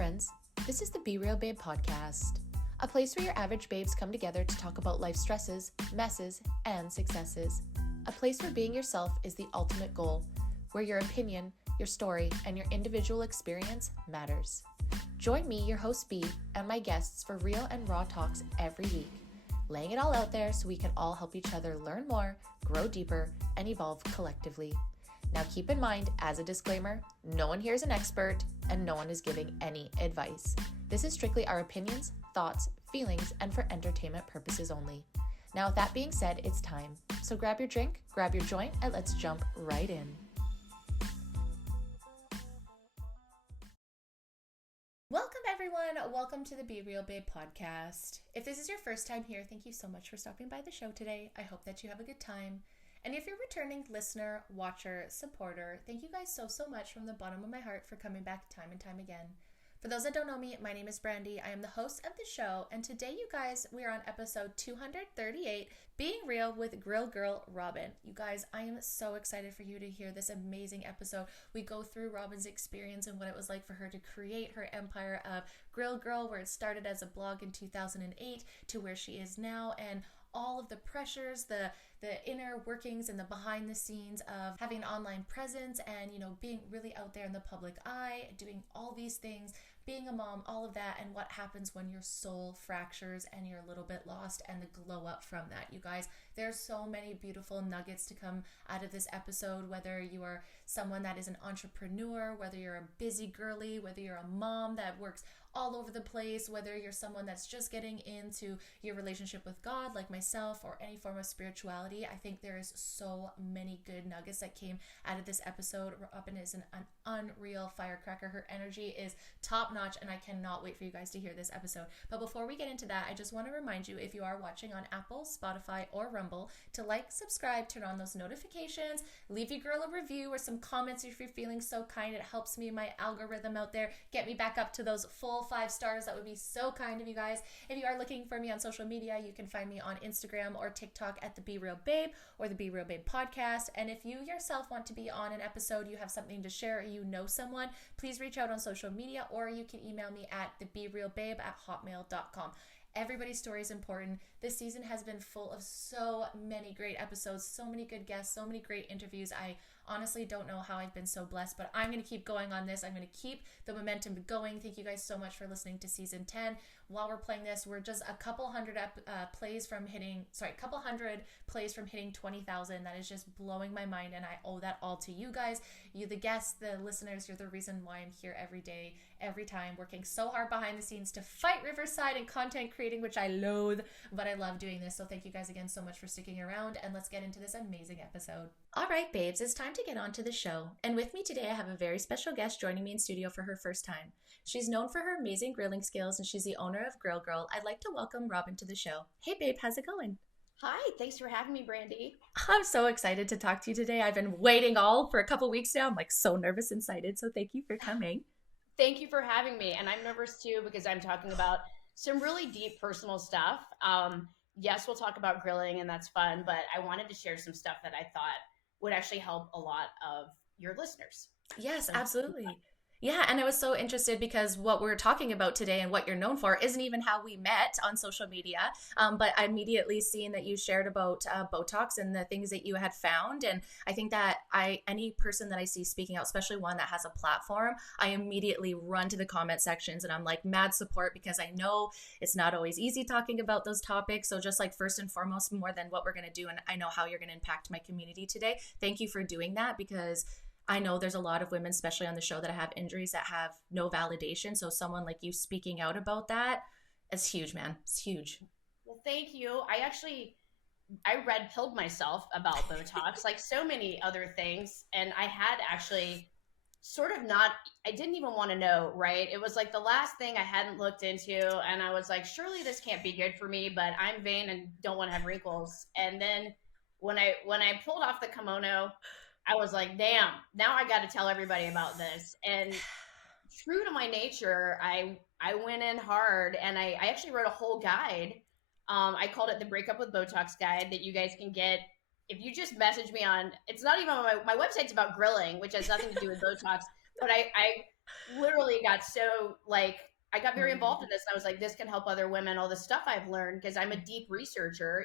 friends. This is the Be Real Babe podcast, a place where your average babes come together to talk about life stresses, messes, and successes. A place where being yourself is the ultimate goal, where your opinion, your story, and your individual experience matters. Join me, your host B, and my guests for real and raw talks every week, laying it all out there so we can all help each other learn more, grow deeper, and evolve collectively. Now keep in mind, as a disclaimer, no one here is an expert and no one is giving any advice. This is strictly our opinions, thoughts, feelings, and for entertainment purposes only. Now with that being said, it's time. So grab your drink, grab your joint, and let's jump right in. Welcome everyone, welcome to the Be Real Babe podcast. If this is your first time here, thank you so much for stopping by the show today. I hope that you have a good time. And if you're a returning listener, watcher, supporter, thank you guys so much from the bottom of my heart for coming back time and time again. For those that don't know me, my name is Brandy. I am the host of the show, and today, you guys, we are on episode 238, Being Real with Grill Girl Robyn. You guys, I am so excited for you to hear this amazing episode. We go through Robyn's experience and what it was like for her to create her empire of Grill Girl, where it started as a blog in 2008 to where she is now, and all of the pressures, the inner workings and the behind the scenes of having an online presence and, being really out there in the public eye, doing all these things, being a mom, all of that, and what happens when your soul fractures and you're a little bit lost and the glow up from that. You guys, there's so many beautiful nuggets to come out of this episode, whether you are someone that is an entrepreneur, whether you're a busy girly, whether you're a mom that works all over the place, whether you're someone that's just getting into your relationship with God like myself or any form of spirituality. I think there is so many good nuggets that came out of this episode. Robyn is an unreal firecracker. Her energy is top notch and I cannot wait for you guys to hear this episode. But before we get into that, I just want to remind you, if you are watching on Apple, Spotify, or Rumble, to like, subscribe, turn on those notifications, leave your girl a review or some comments if you're feeling so kind. It helps me, my algorithm out there, get me back up to those full 5 stars. That would be so kind of you guys. If you are looking for me on social media, you can find me on Instagram or TikTok at the Be Real Babe or the Be Real Babe podcast. And if you yourself want to be on an episode, you have something to share, or you know someone, please reach out on social media, or you can email me at theberealbabe@hotmail.com. Everybody's story is important. This season has been full of so many great episodes, so many good guests, so many great interviews. I honestly don't know how I've been so blessed, but I'm going to keep going on this. I'm going to keep the momentum going. Thank you guys so much for listening to season 10. While we're playing this, we're just a couple hundred plays from hitting 20,000. That is just blowing my mind, and I owe that all to you guys. You, the guests, the listeners, you're the reason why I'm here every day, every time, working so hard behind the scenes to fight Riverside and content creating, which I loathe, but I love doing this. So thank you guys again so much for sticking around, and let's get into this amazing episode. All right, babes, it's time to get on to the show. And with me today, I have a very special guest joining me in studio for her first time. She's known for her amazing grilling skills, and she's the owner of Grill Girl. I'd like to welcome Robyn to the show. Hey, babe, how's it going? Hi, thanks for having me, Brandy. I'm so excited to talk to you today. I've been waiting all for a couple weeks now. I'm so nervous and excited, so thank you for coming. Thank you for having me. And I'm nervous too because I'm talking about some really deep personal stuff. Yes, we'll talk about grilling and that's fun, but I wanted to share some stuff that I thought would actually help a lot of your listeners. Yes, absolutely. Yeah, and I was so interested because what we're talking about today and what you're known for isn't even how we met on social media, but I immediately seen that you shared about Botox and the things that you had found, and I think that any person that I see speaking out, especially one that has a platform, I immediately run to the comment sections and I'm mad support, because I know it's not always easy talking about those topics. So just first and foremost, more than what we're going to do, and I know how you're going to impact my community today, thank you for doing that, because I know there's a lot of women, especially on the show, that have injuries that have no validation. So someone like you speaking out about that is huge, man. It's huge. Well, thank you. I red pilled myself about Botox, like so many other things. And I had actually I didn't even want to know, right? It was the last thing I hadn't looked into. And I was like, surely this can't be good for me, but I'm vain and don't want to have wrinkles. And then when I pulled off the kimono, I was like, damn, now I got to tell everybody about this. And true to my nature, I went in hard, and I actually wrote a whole guide. I called it the Breakup with Botox guide that you guys can get if you just message me on, it's not even on my website's about grilling, which has nothing to do with Botox, but I literally got so like I got Oh very my God. involved in this. And I was like, this can help other women. All the stuff I've learned because I'm a deep researcher,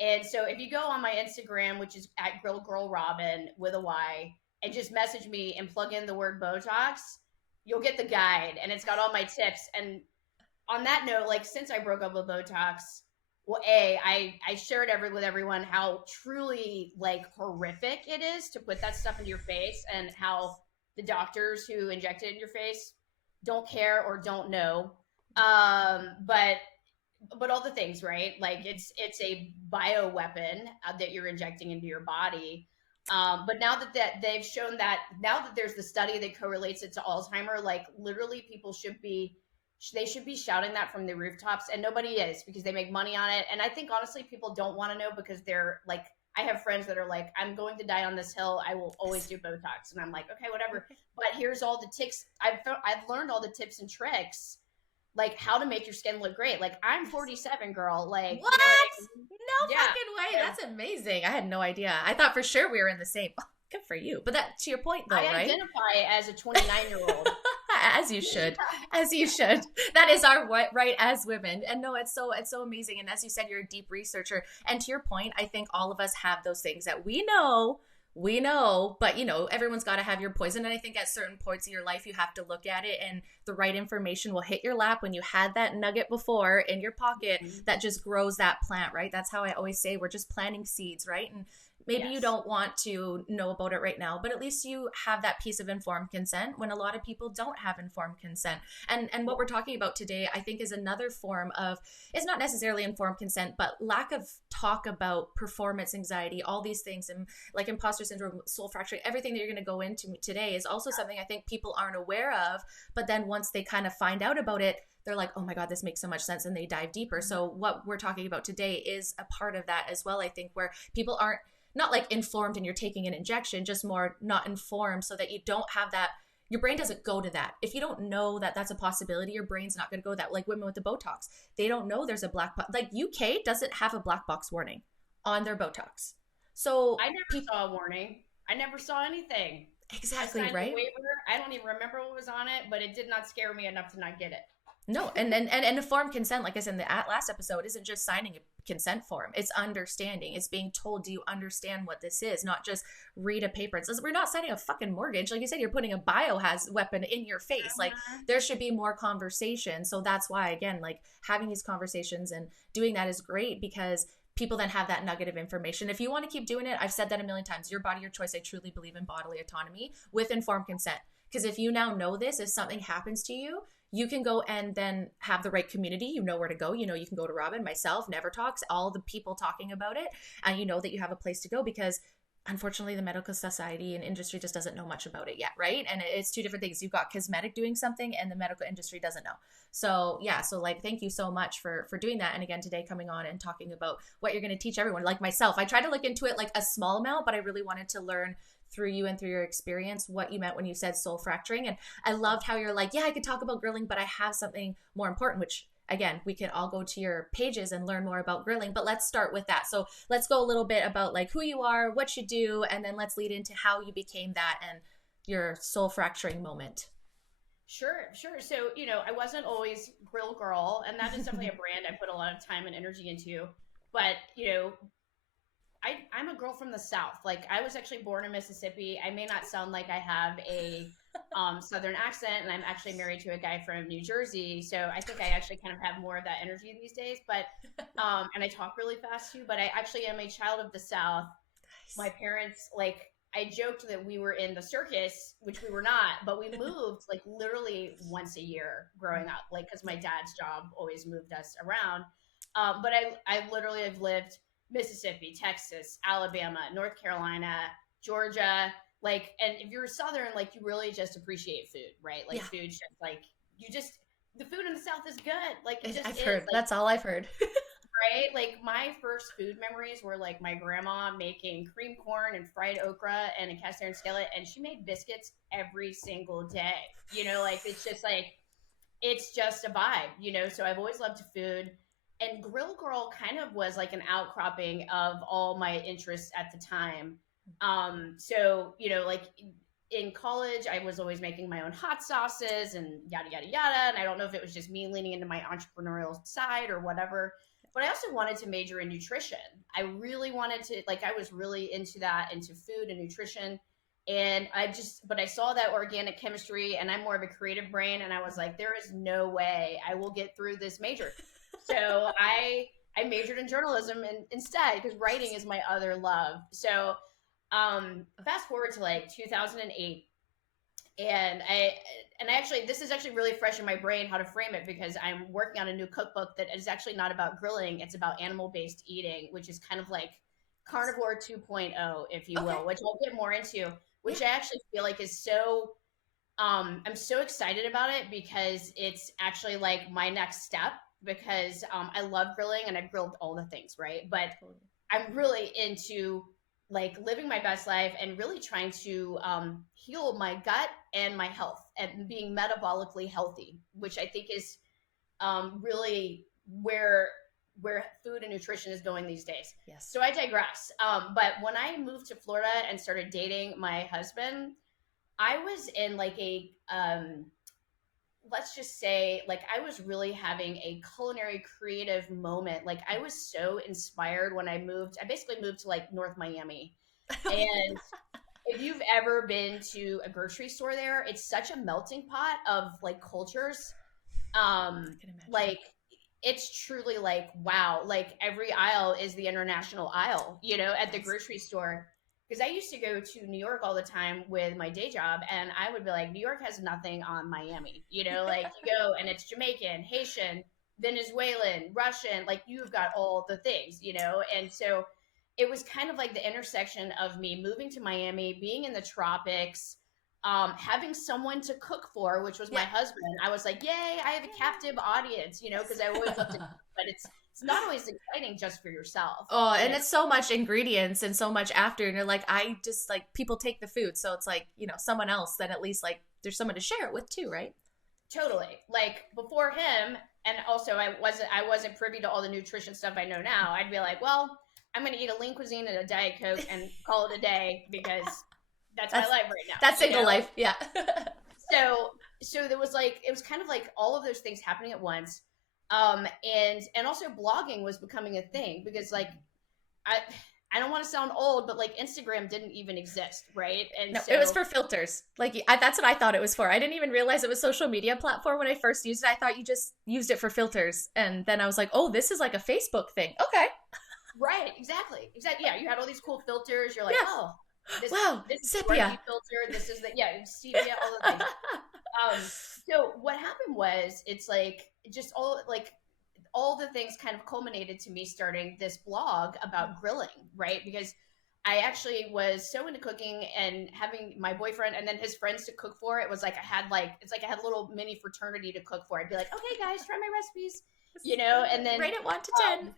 and so if you go on my Instagram, which is at Grill Girl Robyn with a Y, and just message me and plug in the word Botox, you'll get the guide, and it's got all my tips. And on that note, like since I broke up with Botox, well, I shared with everyone how truly like horrific it is to put that stuff into your face, and how the doctors who inject it in your face don't care or don't know. But all the things, right? Like it's a bio weapon that you're injecting into your body. But now that they've shown that, now that there's the study that correlates it to Alzheimer, like literally people should be shouting that from the rooftops, and nobody is, because they make money on it. And I think honestly people don't want to know, because they're like, I have friends that are like, I'm going to die on this hill, I will always do Botox. And I'm like, okay, whatever. But here's all the tips. I've learned all the tips and tricks, like how to make your skin look great. Like I'm 47, girl. Like, What? you know what I mean? No Yeah. fucking way. So That's amazing. I had no idea. I thought for sure we were in the same. Good for you. But that, to your point though, I right? identify as a 29-year-old. As you should. As you should. That is our right as women. And no, it's so amazing. And as you said, you're a deep researcher. And to your point, I think all of us have those things that we know, but everyone's got to have your poison. And I think at certain points in your life, you have to look at it, and the right information will hit your lap when you had that nugget before in your pocket that just grows that plant, right? That's how I always say we're just planting seeds, right? And maybe you Yes. don't want to know about it right now, but at least you have that piece of informed consent when a lot of people don't have informed consent. And what we're talking about today, I think, is another form of, it's not necessarily informed consent, but lack of talk about performance anxiety, all these things, and like imposter syndrome, soul fracturing, everything that you're going to go into today is also something I think people aren't aware of. But then once they kind of find out about it, they're like, oh my God, this makes so much sense. And they dive deeper. So what we're talking about today is a part of that as well, I think, where people aren't, not like informed and you're taking an injection, just more not informed, so that you don't have that, your brain doesn't go to that. If you don't know that that's a possibility, your brain's not going to go that. Like women with the Botox, they don't know there's a black box. Like UK doesn't have a black box warning on their Botox. So I never saw a warning. I never saw anything. I exactly, signed the right? waiver. I don't even remember what was on it, but it did not scare me enough to not get it. No, and informed consent, like I said in the last episode, isn't just signing a consent form. It's understanding. It's being told, do you understand what this is? Not just read a paper. It says we're not signing a fucking mortgage. Like you said, you're putting a biohazard weapon in your face. Like there should be more conversation. So that's why, again, like having these conversations and doing that is great, because people then have that nugget of information. If you want to keep doing it, I've said that a million times, your body, your choice. I truly believe in bodily autonomy with informed consent. Because if you now know this, if something happens to you, you can go and then have the right community. You know where to go. You can go to Robyn, myself, Never Talks, all the people talking about it. And you know that you have a place to go, because unfortunately the medical society and industry just doesn't know much about it yet, right? And it's two different things. You've got cosmetic doing something and the medical industry doesn't know. So yeah, so like thank you so much for doing that. And again, today coming on and talking about what you're going to teach everyone. Like myself, I tried to look into it like a small amount, but I really wanted to learn through you and through your experience what you meant when you said soul fracturing. And I loved how you're like, yeah, I could talk about grilling, but I have something more important, which again, we can all go to your pages and learn more about grilling, but let's start with that. So let's go a little bit about like who you are, what you do, and then let's lead into how you became that and your soul fracturing moment. Sure, sure. So, I wasn't always Grill Girl, and that is definitely a brand I put a lot of time and energy into. But, I'm a girl from the South. Like, I was actually born in Mississippi. I may not sound like I have a Southern accent, and I'm actually married to a guy from New Jersey. So I think I actually kind of have more of that energy these days. But, and I talk really fast too, but I actually am a child of the South. My parents, like, I joked that we were in the circus, which we were not, but we moved like literally once a year growing up, like, because my dad's job always moved us around. But I literally have lived Mississippi, Texas, Alabama, North Carolina, Georgia. Like, and if you're Southern, like, you really just appreciate food, right? Like, Yeah. food's just like, the food in the South is good. Like, it just I've is. heard. Like, That's all I've heard. right? Like my first food memories were like my grandma making cream corn and fried okra and a cast iron skillet, and she made biscuits every single day. Like it's just a vibe. So I've always loved food, and Grill Girl kind of was like an outcropping of all my interests at the time. So like in college, I was always making my own hot sauces and yada, yada, yada. And I don't know if it was just me leaning into my entrepreneurial side or whatever, but I also wanted to major in nutrition. I really wanted to, like, I was really into that, into food and nutrition. And but I saw that organic chemistry, and I'm more of a creative brain. And I was like, there is no way I will get through this major. So I majored in journalism instead, because writing is my other love. So fast forward to like 2008, and I actually, this is actually really fresh in my brain how to frame it, because I'm working on a new cookbook that is actually not about grilling. It's about animal-based eating, which is kind of like carnivore 2.0, if you will, which I'll get more into, which I actually feel like is so I'm so excited about it, because it's actually like my next step, because I love grilling and I've grilled all the things, right? But I'm really into like living my best life and really trying to heal my gut and my health and being metabolically healthy, which I think is really where food and nutrition is going these days. Yes. So I digress. But when I moved to Florida and started dating my husband, I was in like a let's just say, like, I was really having a culinary creative moment. Like, I was so inspired when I moved. I basically moved to like North Miami. And if you've ever been to a grocery store there, it's such a melting pot of like cultures. Like, it's truly like, wow, like every aisle is the international aisle, you know, at the grocery store. Because I used to go to New York all the time with my day job, and I would be like, New York has nothing on Miami. You know, like you go and it's Jamaican, Haitian, Venezuelan, Russian, like you've got all the things, you know? And so it was kind of like the intersection of me moving to Miami, being in the tropics, having someone to cook for, which was my husband. I was like, yay, I have a captive audience, you know, because I always loved to cook, but it's not always exciting just for yourself. Oh, and it's so much ingredients and so much after, and you're like, I just like, people take the food, so it's like, you know, someone else, then at least like there's someone to share it with too, right? Totally. Like before him, and also I wasn't privy to all the nutrition stuff I know now. I'd be like, well, I'm gonna eat a lean cuisine and a Diet Coke and call it a day, because that's my life right now. That's single life, yeah. So there was like, it was kind of like all of those things happening at once. And also blogging was becoming a thing, because like I don't want to sound old, but like Instagram didn't even exist, right? And no, it was for filters. Like that's what I thought it was for. I didn't even realize it was a social media platform when I first used it. I thought you just used it for filters, and then I was like, oh, this is like a Facebook thing. Okay. Right. Exactly. Yeah, you had all these cool filters. You're like, oh, this is sepia filter. This is sepia, all the things. So what happened was, it's like just all the things kind of culminated to me starting this blog about grilling, right? Because I actually was so into cooking, and having my boyfriend and then his friends to cook for. It was like I had a little mini fraternity to cook for. I'd be like, okay, guys, try my recipes, you know, and then rate it 1 to 10.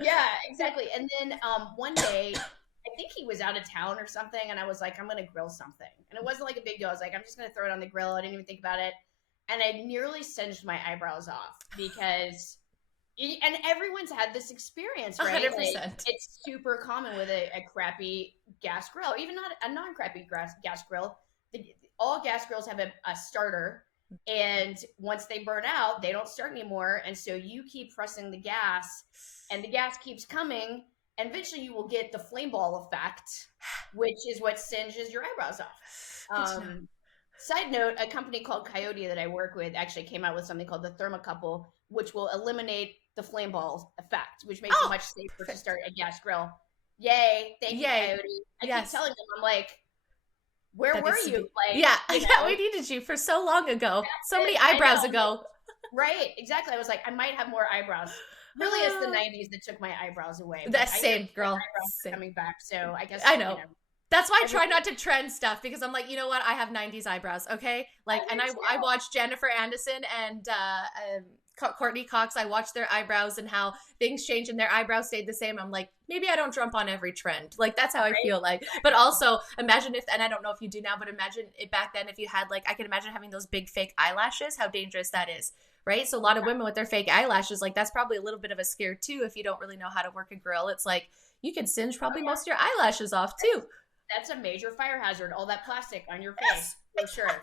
Yeah, exactly. And then one day, I think he was out of town or something, and I was like, I'm gonna grill something, and it wasn't like a big deal. I was like, I'm just gonna throw it on the grill. I didn't even think about it, and I nearly singed my eyebrows off, because. And everyone's had this experience, right? 100%. Like, it's super common with a crappy gas grill, even not a non-crappy gas grill. All gas grills have a starter, and once they burn out, they don't start anymore. And so you keep pressing the gas, and the gas keeps coming, and eventually you will get the flame ball effect, which is what singes your eyebrows off. Side note, a company called Coyote that I work with actually came out with something called the thermocouple, which will eliminate the flame ball effect, which makes it much safer to start a gas grill. Yay. Thank you, Coyote. I keep telling them, I'm like, where were you? Like, yeah, we needed you for so long ago. So many eyebrows ago. Right, exactly. I was like, I might have more eyebrows. Really, it's the 90s that took my eyebrows away. That's same, girl. Same. Coming back, so I guess I know. That's why I try not to trend stuff, because I'm like, you know what? I have 90s eyebrows, okay? Like, and I watched Jennifer Aniston and Courtney Cox. I watched their eyebrows and how things changed and their eyebrows stayed the same. I'm like, maybe I don't jump on every trend. Like, that's how I feel like. But also, imagine if, and I don't know if you do now, but imagine it back then if you had, like, I can imagine having those big fake eyelashes, how dangerous that is, right? So a lot of women with their fake eyelashes, like, that's probably a little bit of a scare too if you don't really know how to work a grill. It's like, you can singe probably most of your eyelashes off too. that's a major fire hazard. All that plastic on your face, for sure.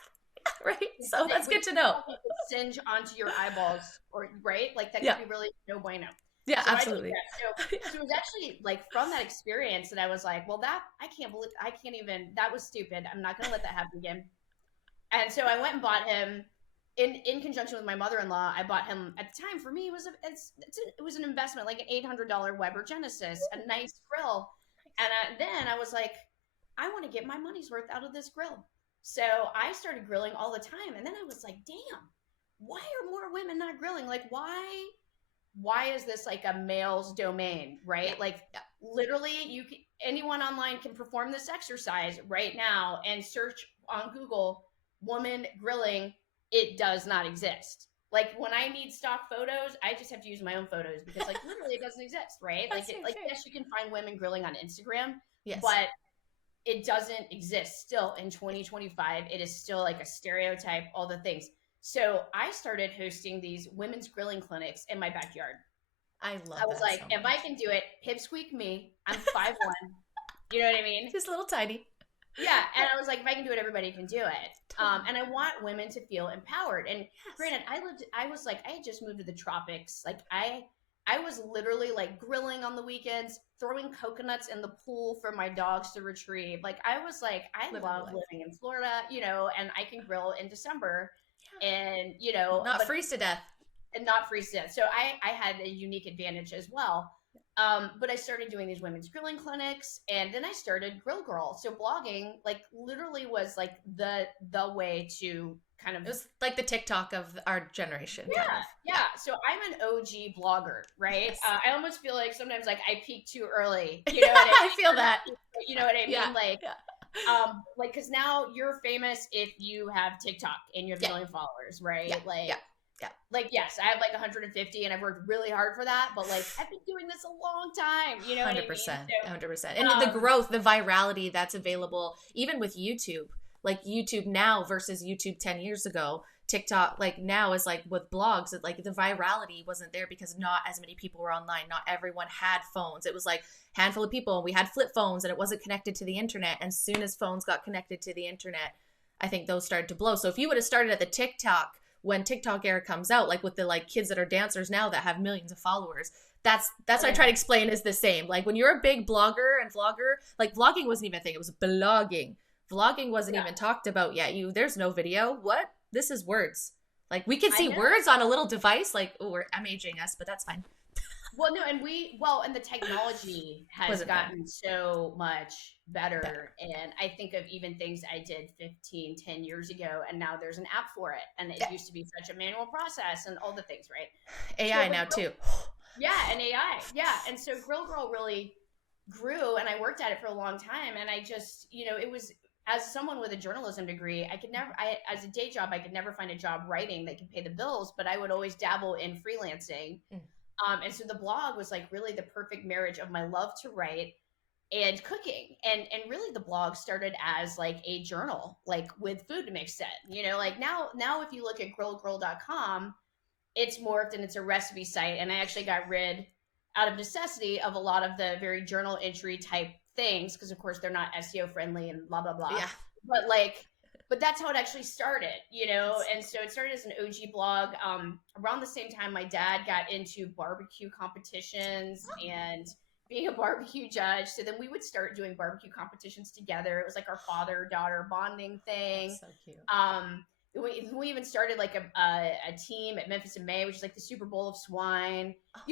Right. So that's good to know. Singe onto your eyeballs, or right, like that Yeah. could be really no bueno. Yeah, So absolutely. So it was actually like from that experience that I was like, well, that I can't even. That was stupid. I'm not going to let that happen again. And so I went and bought him. In conjunction with my mother-in-law, I bought him at the time. For me, it was an investment, like an $800 Weber Genesis, a nice grill. And then I was like, I want to get my money's worth out of this grill. So I started grilling all the time, and then I was like, damn, why are more women not grilling? Like, why is this like a male's domain, right? Yeah. Like, literally, anyone online can perform this exercise right now and search on Google woman grilling. It does not exist. Like, when I need stock photos, I just have to use my own photos because, like, literally, it doesn't exist, right? Like, yes, you can find women grilling on Instagram, yes, but it doesn't exist still in 2025. It is still like a stereotype, all the things. So I started hosting these women's grilling clinics in my backyard. I love. I was like, so if I can do it, pipsqueak me. I'm 5'1". You know what I mean? Just a little tiny. Yeah, and I was like, if I can do it, everybody can do it. And I want women to feel empowered. And granted, I had just moved to the tropics. Like, I was literally like grilling on the weekends, throwing coconuts in the pool for my dogs to retrieve. Like, I was like, I love living in Florida, and I can grill in December, and not freeze to death. And not freeze to death. So I had a unique advantage as well. But I started doing these women's grilling clinics, and then I started Grill Girl. So blogging, like, literally was like the way to kind of. It was like the TikTok of our generation. Yeah, kind of. Yeah. So I'm an OG blogger, right? Yes. I almost feel like sometimes like I peak too early. You know what I mean? I feel that. You know what I mean? Yeah. Like, because now you're famous if you have TikTok and you have a million followers, right? Yeah. Like, yes, I have like 150 and I've worked really hard for that, but like, I've been doing this a long time, 100%, what I mean? 100%. And the growth, the virality that's available, even with YouTube, like YouTube now versus YouTube 10 years ago, TikTok, like now is like with blogs, like the virality wasn't there because not as many people were online. Not everyone had phones. It was like a handful of people, and we had flip phones and it wasn't connected to the internet. And soon as phones got connected to the internet, I think those started to blow. So if you would have started at the TikTok, when TikTok era comes out, like with the like kids that are dancers now that have millions of followers, that's what I try to explain is the same. Like when you're a big blogger and vlogger, like vlogging wasn't even a thing. It was blogging. Vlogging wasn't even talked about yet. There's no video. What? This is words. Like we can see words on a little device. Like, oh, I'm aging us, but that's fine. Well, no, and the technology has gotten so much better. And I think of even things I did 10 years ago, and now there's an app for it. And it used to be such a manual process and all the things, right? AI now too. Yeah, and AI. Yeah. And so Grill Girl really grew, and I worked at it for a long time. And I just, it was, as someone with a journalism degree, as a day job, I could never find a job writing that could pay the bills, but I would always dabble in freelancing. And so the blog was like really the perfect marriage of my love to write and cooking. And really the blog started as like a journal, like with food mixed in, like now if you look at grillgirl.com, it's morphed and it's a recipe site. And I actually got rid out of necessity of a lot of the very journal entry type things, because of course they're not SEO friendly and blah, blah, blah. Yeah. But that's how it actually started, and so it started as an OG blog. Around the same time, my dad got into barbecue competitions and being a barbecue judge. So then we would start doing barbecue competitions together. It was like our father-daughter bonding thing. That's so cute. We even started like a team at Memphis in May, which is like the Super Bowl of swine. I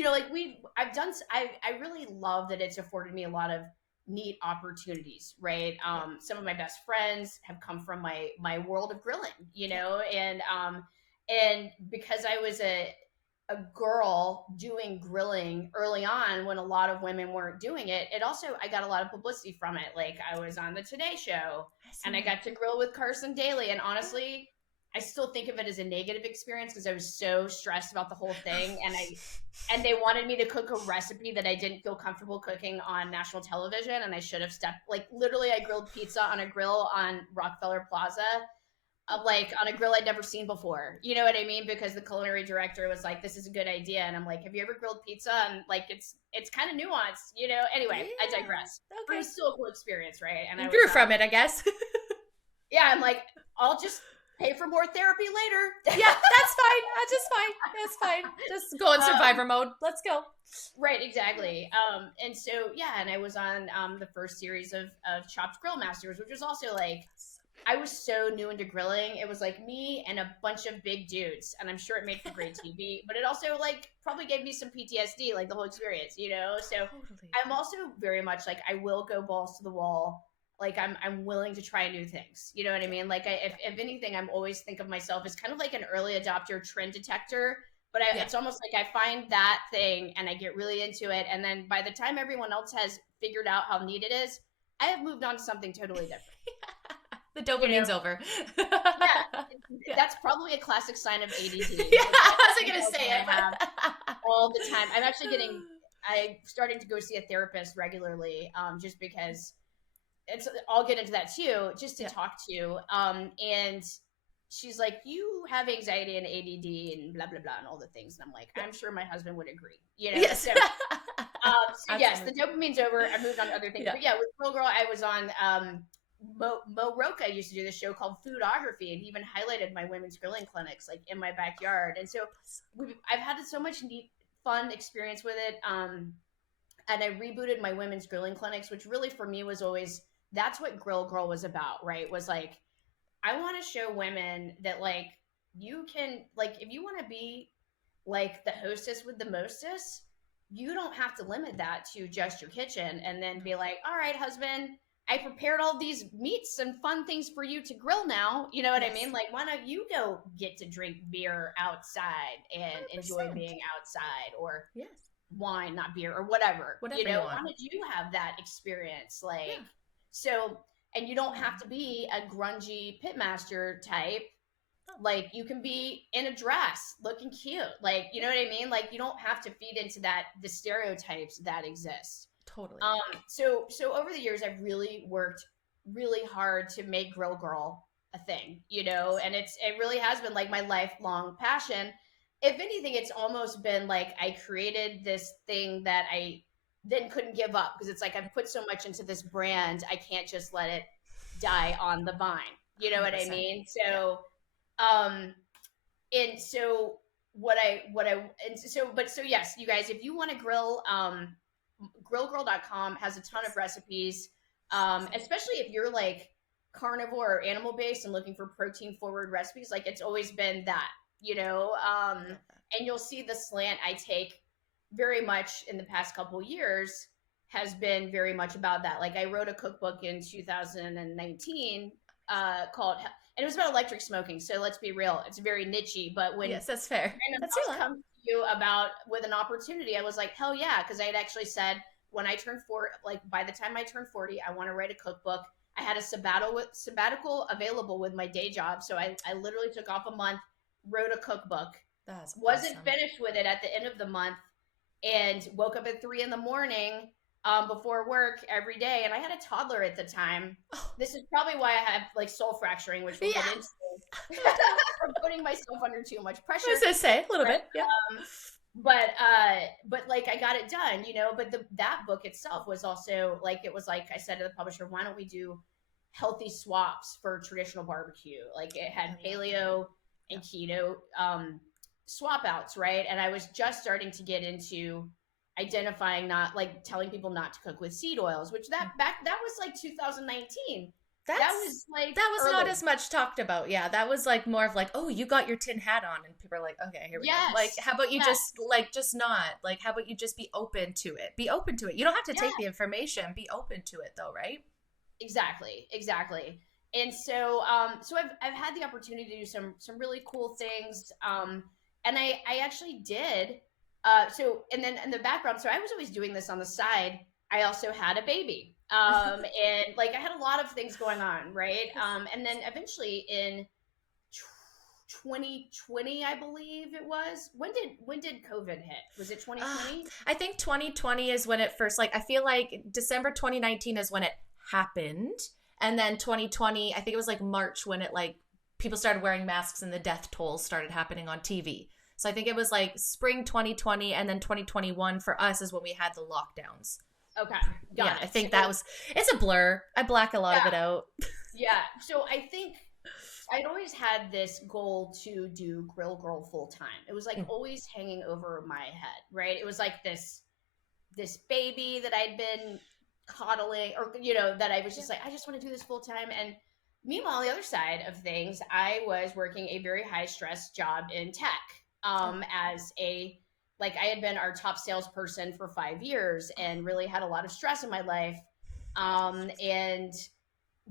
really love that it's afforded me a lot of neat opportunities, right? Some of my best friends have come from my world of grilling, and because I was a girl doing grilling early on when a lot of women weren't doing it, I got a lot of publicity from it. Like I was on the Today Show and I got to grill with Carson Daly, and honestly, I still think of it as a negative experience because I was so stressed about the whole thing, and they wanted me to cook a recipe that I didn't feel comfortable cooking on national television, and I should have literally I grilled pizza on a grill on Rockefeller Plaza, like on a grill I'd never seen before. You know what I mean? Because the culinary director was like, "This is a good idea," and I'm like, "Have you ever grilled pizza?" And like, it's kind of nuanced, you know. Anyway, I digress. Okay. But it was still a cool experience, right? And You I grew was, from it, I guess. yeah, I'm like, I'll just pay for more therapy later. Yeah, that's fine. That's just fine. That's fine. Just go in survivor mode. Let's go. Right, exactly. And so yeah, and I was on the first series of Chopped Grill Masters, which was also like, I was so new into grilling. It was like me and a bunch of big dudes, and I'm sure it made for great TV, but it also like probably gave me some PTSD, like the whole experience, you know? So Totally. I'm also very much like, I will go balls to the wall. Like I'm willing to try new things. You know what I mean? Like if anything, I'm always think of myself as kind of like an early adopter, trend detector. But it's almost like I find that thing and I get really into it. And then by the time everyone else has figured out how neat it is, I have moved on to something totally different. The dopamine's over. Yeah, that's probably a classic sign of ADD. Yeah, I wasn't going to say it. All the time. I'm starting to go see a therapist regularly, just because I'll get into that too, just to talk to. And she's like, you have anxiety and ADD and blah, blah, blah, and all the things. And I'm like, I'm sure my husband would agree. You know? Yes. So yes, the dopamine's over. I moved on to other things. Yeah. But yeah, with Grill Girl, I was on Mo Roca used to do this show called Foodography, and he even highlighted my women's grilling clinics like in my backyard. And so I've had so much neat, fun experience with it. And I rebooted my women's grilling clinics, which really for me was always, that's what Grill Girl was about, right? Was like, I want to show women that like, you can, like, if you want to be like the hostess with the mostess, you don't have to limit that to just your kitchen and then be like, all right, husband, I prepared all these meats and fun things for you to grill now. You know what I mean? Like, why don't you go get to drink beer outside and 100%. Enjoy being outside, or wine, not beer, or whatever you know, why don't you have that experience? Like, so, and you don't have to be a grungy pitmaster type. Like, you can be in a dress looking cute. Like, you know what I mean? Like, you don't have to feed into the stereotypes that exist. Totally. So over the years, I've really worked really hard to make Grill Girl a thing, you know, and it really has been like my lifelong passion. If anything, it's almost been like I created this thing that I then couldn't give up, because it's like I've put so much into this brand, I can't just let it die on the vine. You know what I mean? So, and so so yes, you guys, if you want to grill, grillgirl.com has a ton of recipes, especially if you're like carnivore or animal based and looking for protein forward recipes. Like, it's always been that, you know, and you'll see the slant I take very much in the past couple years has been very much about that. Like, I wrote a cookbook in 2019 called, and it was about electric smoking. So let's be real, it's very nichey, but when that's fair. That's come to you about with an opportunity, I was like, hell yeah. Cause I had actually said, when I turned 40, like by the time I turned 40, I want to write a cookbook. I had a sabbatical available with my day job. So I literally took off a month, wrote a cookbook. That's wasn't awesome. Finished with it at the end of the month, and woke up at 3 a.m. Before work every day. And I had a toddler at the time. This is probably why I have like soul fracturing, which we'll get into. From putting myself under too much pressure. I was gonna say a little bit, yeah. But like, I got it done, you know. But that book itself was also like, it was like I said to the publisher, why don't we do healthy swaps for traditional barbecue? Like, it had paleo and keto swap outs, right? And I was just starting to get into identifying, not like telling people not to cook with seed oils, which that was like 2019. That was early. Not as much talked about. Yeah, that was like more of like, oh, you got your tin hat on, and people are like, okay, here we go. Like, how about you just not like? How about you just be open to it? Be open to it. You don't have to take the information. Be open to it, though, right? Exactly. And so, I've had the opportunity to do some really cool things, and I actually did. And then in the background, so I was always doing this on the side. I also had a baby. And like, I had a lot of things going on, right? And then eventually in 2020, I believe it was. When did COVID hit? Was it 2020? I think 2020 is when it first, like, I feel like December 2019 is when it happened. And then 2020, I think it was like March when it like people started wearing masks and the death tolls started happening on TV. So I think it was like spring 2020, and then 2021 for us is when we had the lockdowns. Okay. Yeah, I think that was, it's a blur. I black a lot of it out. Yeah. So I think I'd always had this goal to do Grill Girl full time. It was like always hanging over my head, right? It was like this baby that I'd been coddling, or, you know, that I was just like, I just want to do this full time. And meanwhile, on the other side of things, I was working a very high stress job in tech, as a, like, I had been our top salesperson for 5 years and really had a lot of stress in my life. And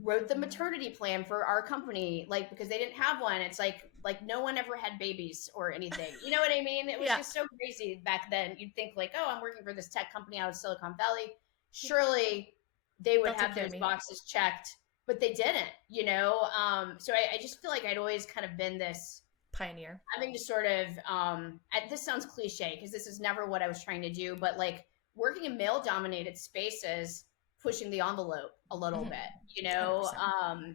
wrote the maternity plan for our company, like, because they didn't have one. It's like no one ever had babies or anything. You know what I mean? It was just so crazy back then. You'd think like, oh, I'm working for this tech company out of Silicon Valley. Surely they would have those boxes checked, but they didn't, you know? So I just feel like I'd always kind of been this pioneer. Having to sort of, this sounds cliche because this is never what I was trying to do, but like working in male dominated spaces, pushing the envelope a little bit, you know? 100%.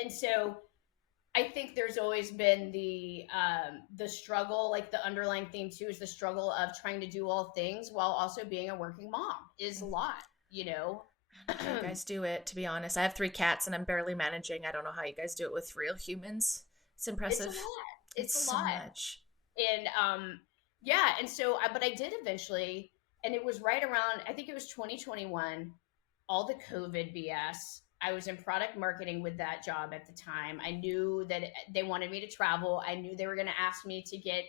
And so I think there's always been the struggle, like the underlying theme too, is the struggle of trying to do all things while also being a working mom is a lot, you know? You guys do it, to be honest. I have 3 cats and I'm barely managing. I don't know how you guys do it with real humans. It's impressive. It's a lot. It's a so lot. Much. And and so, but I did eventually, and it was right around, I think it was 2021, all the COVID BS. I was in product marketing with that job at the time. I knew that they wanted me to travel. I knew they were going to ask me to get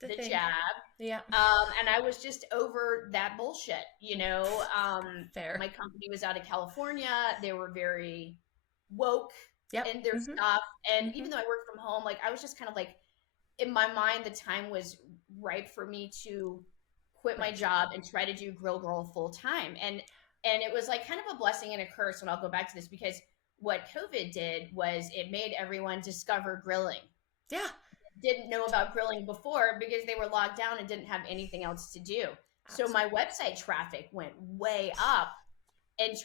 the jab. Yeah. And I was just over that bullshit, you know? Fair. My company was out of California. They were very woke in their stuff. And even though I worked from home, like I was just kind of like, in my mind, the time was ripe for me to quit my job and try to do Grill Girl full time. And it was like kind of a blessing and a curse. And I'll go back to this because what COVID did was it made everyone discover grilling. Yeah. Didn't know about grilling before because they were locked down and didn't have anything else to do. Absolutely. So my website traffic went way up and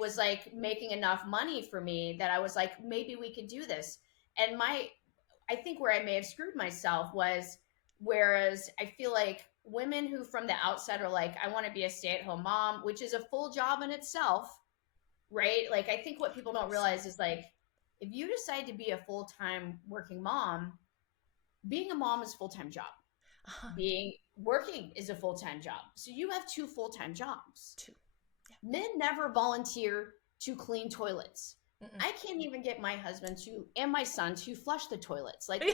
was like making enough money for me that I was like, maybe we could do this. And I think where I may have screwed myself was, whereas I feel like women who from the outside are like, I want to be a stay-at-home mom, which is a full job in itself, right? Like, I think what people don't realize is like, if you decide to be a full-time working mom, being a mom is a full-time job. Working is a full-time job. So you have 2 full-time jobs. 2. Yeah. Men never volunteer to clean toilets. I can't even get my husband and my son to flush the toilets. Like, the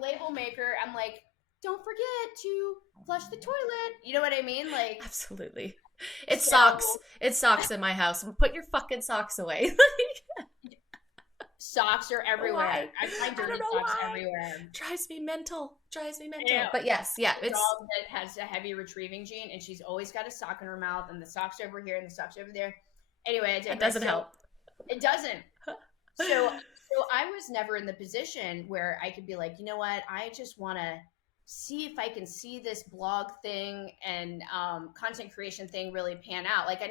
label maker, I'm like, don't forget to flush the toilet. You know what I mean? Like, absolutely. It's socks. It's socks in my house. Put your fucking socks away. Socks are everywhere. I find dirty socks everywhere. Drives me mental. Yeah. But yes, yeah. It's a dog that has a heavy retrieving gene, and she's always got a sock in her mouth, and the sock's over here, and the sock's over there. Anyway, it doesn't help. It doesn't. So I was never in the position where I could be like, you know what? I just want to see if I can see this blog thing and content creation thing really pan out. Like, I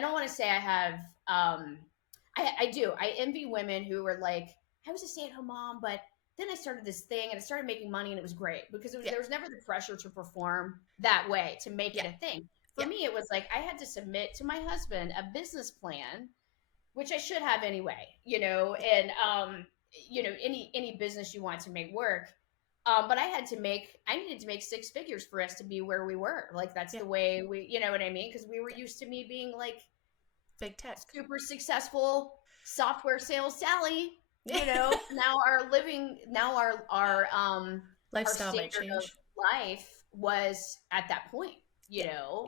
don't want to say I have, I do. I envy women who were like, I was a stay-at-home mom, but then I started this thing and I started making money and it was great because there was never the pressure to perform that way, to make it a thing. For me, it was like I had to submit to my husband a business plan, which I should have anyway, you know, and, you know, any business you want to make work. But I needed to make 6 figures for us to be where we were. Like, that's the way you know what I mean? Because we were used to me being like big tech, super successful software sales Sally, you know. Now our lifestyle our might change. Life was at that point. You know,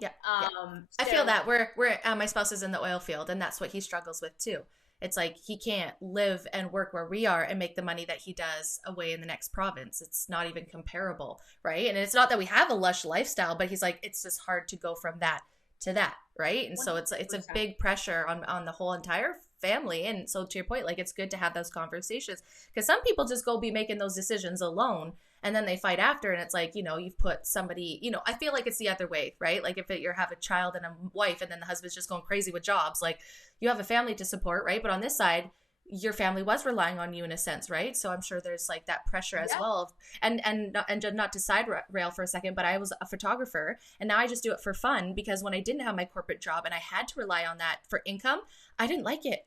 I feel that we're my spouse is in the oil field, and that's what he struggles with too. It's like he can't live and work where we are and make the money that he does away in the next province. It's not even comparable, right? And it's not that we have a lush lifestyle, but he's like, it's just hard to go from that to that, right? And 100%. So it's a big pressure on the whole entire family. And so to your point, like, it's good to have those conversations because some people just go be making those decisions alone and then they fight after, and it's like, you've put somebody, I feel like it's the other way, right? Like if you have a child and a wife and then the husband's just going crazy with jobs, like you have a family to support, right? But on this side, your family was relying on you in a sense, right? So I'm sure there's like that pressure as well. And not to side rail for a second, but I was a photographer, and now I just do it for fun, because when I didn't have my corporate job and I had to rely on that for income, I didn't like it.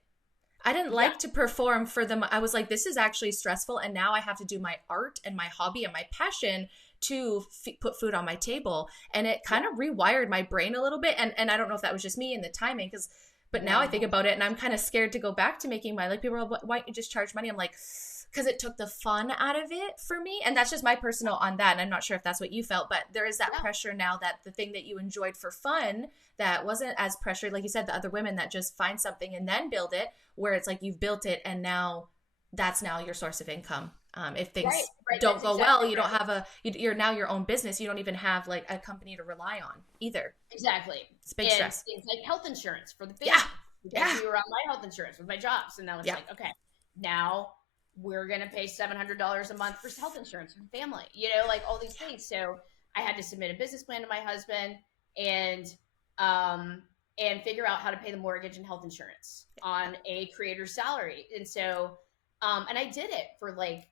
I didn't like to perform for them. I was like, this is actually stressful. And now I have to do my art and my hobby and my passion to put food on my table. And it kind of rewired my brain a little bit. And I don't know if that was just me and the timing, but now I think about it and I'm kind of scared to go back to making my, like, people are like, why don't you just charge money? I'm like, because it took the fun out of it for me. And that's just my personal on that. And I'm not sure if that's what you felt, but there is that pressure now that the thing that you enjoyed for fun that wasn't as pressured, like you said, the other women that just find something and then build it, where it's like you've built it and now that's now your source of income. If things don't go well, you don't have you're now your own business. You don't even have like a company to rely on either. Exactly. It's big stress. Things like health insurance for the family. Because we were on my health insurance with my job. So now it's like, okay, now we're going to pay $700 a month for health insurance for the family, like all these things. So I had to submit a business plan to my husband and figure out how to pay the mortgage and health insurance on a creator's salary. And so, and I did it for like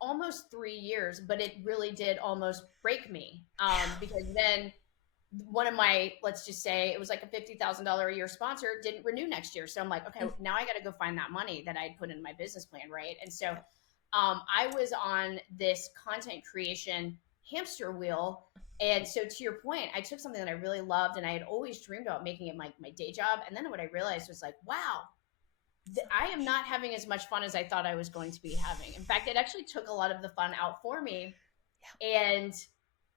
almost 3 years, but it really did almost break me. Because then one of my, let's just say it was like a $50,000 a year sponsor didn't renew next year. So I'm like, okay, now I got to go find that money that I'd put in my business plan. Right. And so, I was on this content creation hamster wheel. And so to your point, I took something that I really loved and I had always dreamed about making it my day job. And then what I realized was like, wow, I am not having as much fun as I thought I was going to be having. In fact, it actually took a lot of the fun out for me. And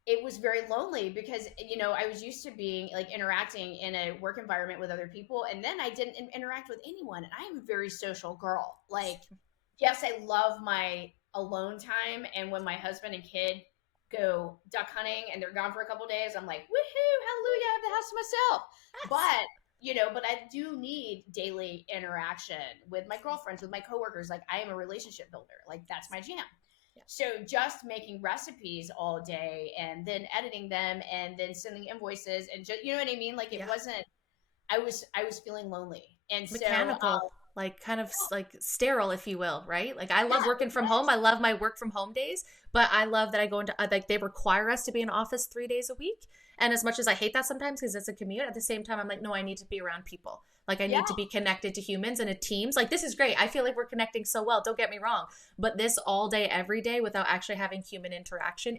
it was very lonely because, I was used to being like interacting in a work environment with other people. And then I didn't interact with anyone. And I am a very social girl. Like, yes, I love my alone time. And when my husband and kid go duck hunting and they're gone for a couple of days, I'm like, woohoo, hallelujah, I have the house to myself. But I do need daily interaction with my girlfriends, with my coworkers. Like, I am a relationship builder. Like, that's my jam. So just making recipes all day and then editing them and then sending invoices and just, you know what I mean? Like it wasn't, I was feeling lonely and mechanical, like kind of like sterile, if you will, right? Like I love working from home. I love my work from home days, but I love that I go into, like they require us to be in office 3 days a week. And as much as I hate that sometimes because it's a commute, at the same time, I'm like, no, I need to be around people. Like I need to be connected to humans and to teams. Like this is great. I feel like we're connecting so well. Don't get me wrong. But this all day, every day without actually having human interaction,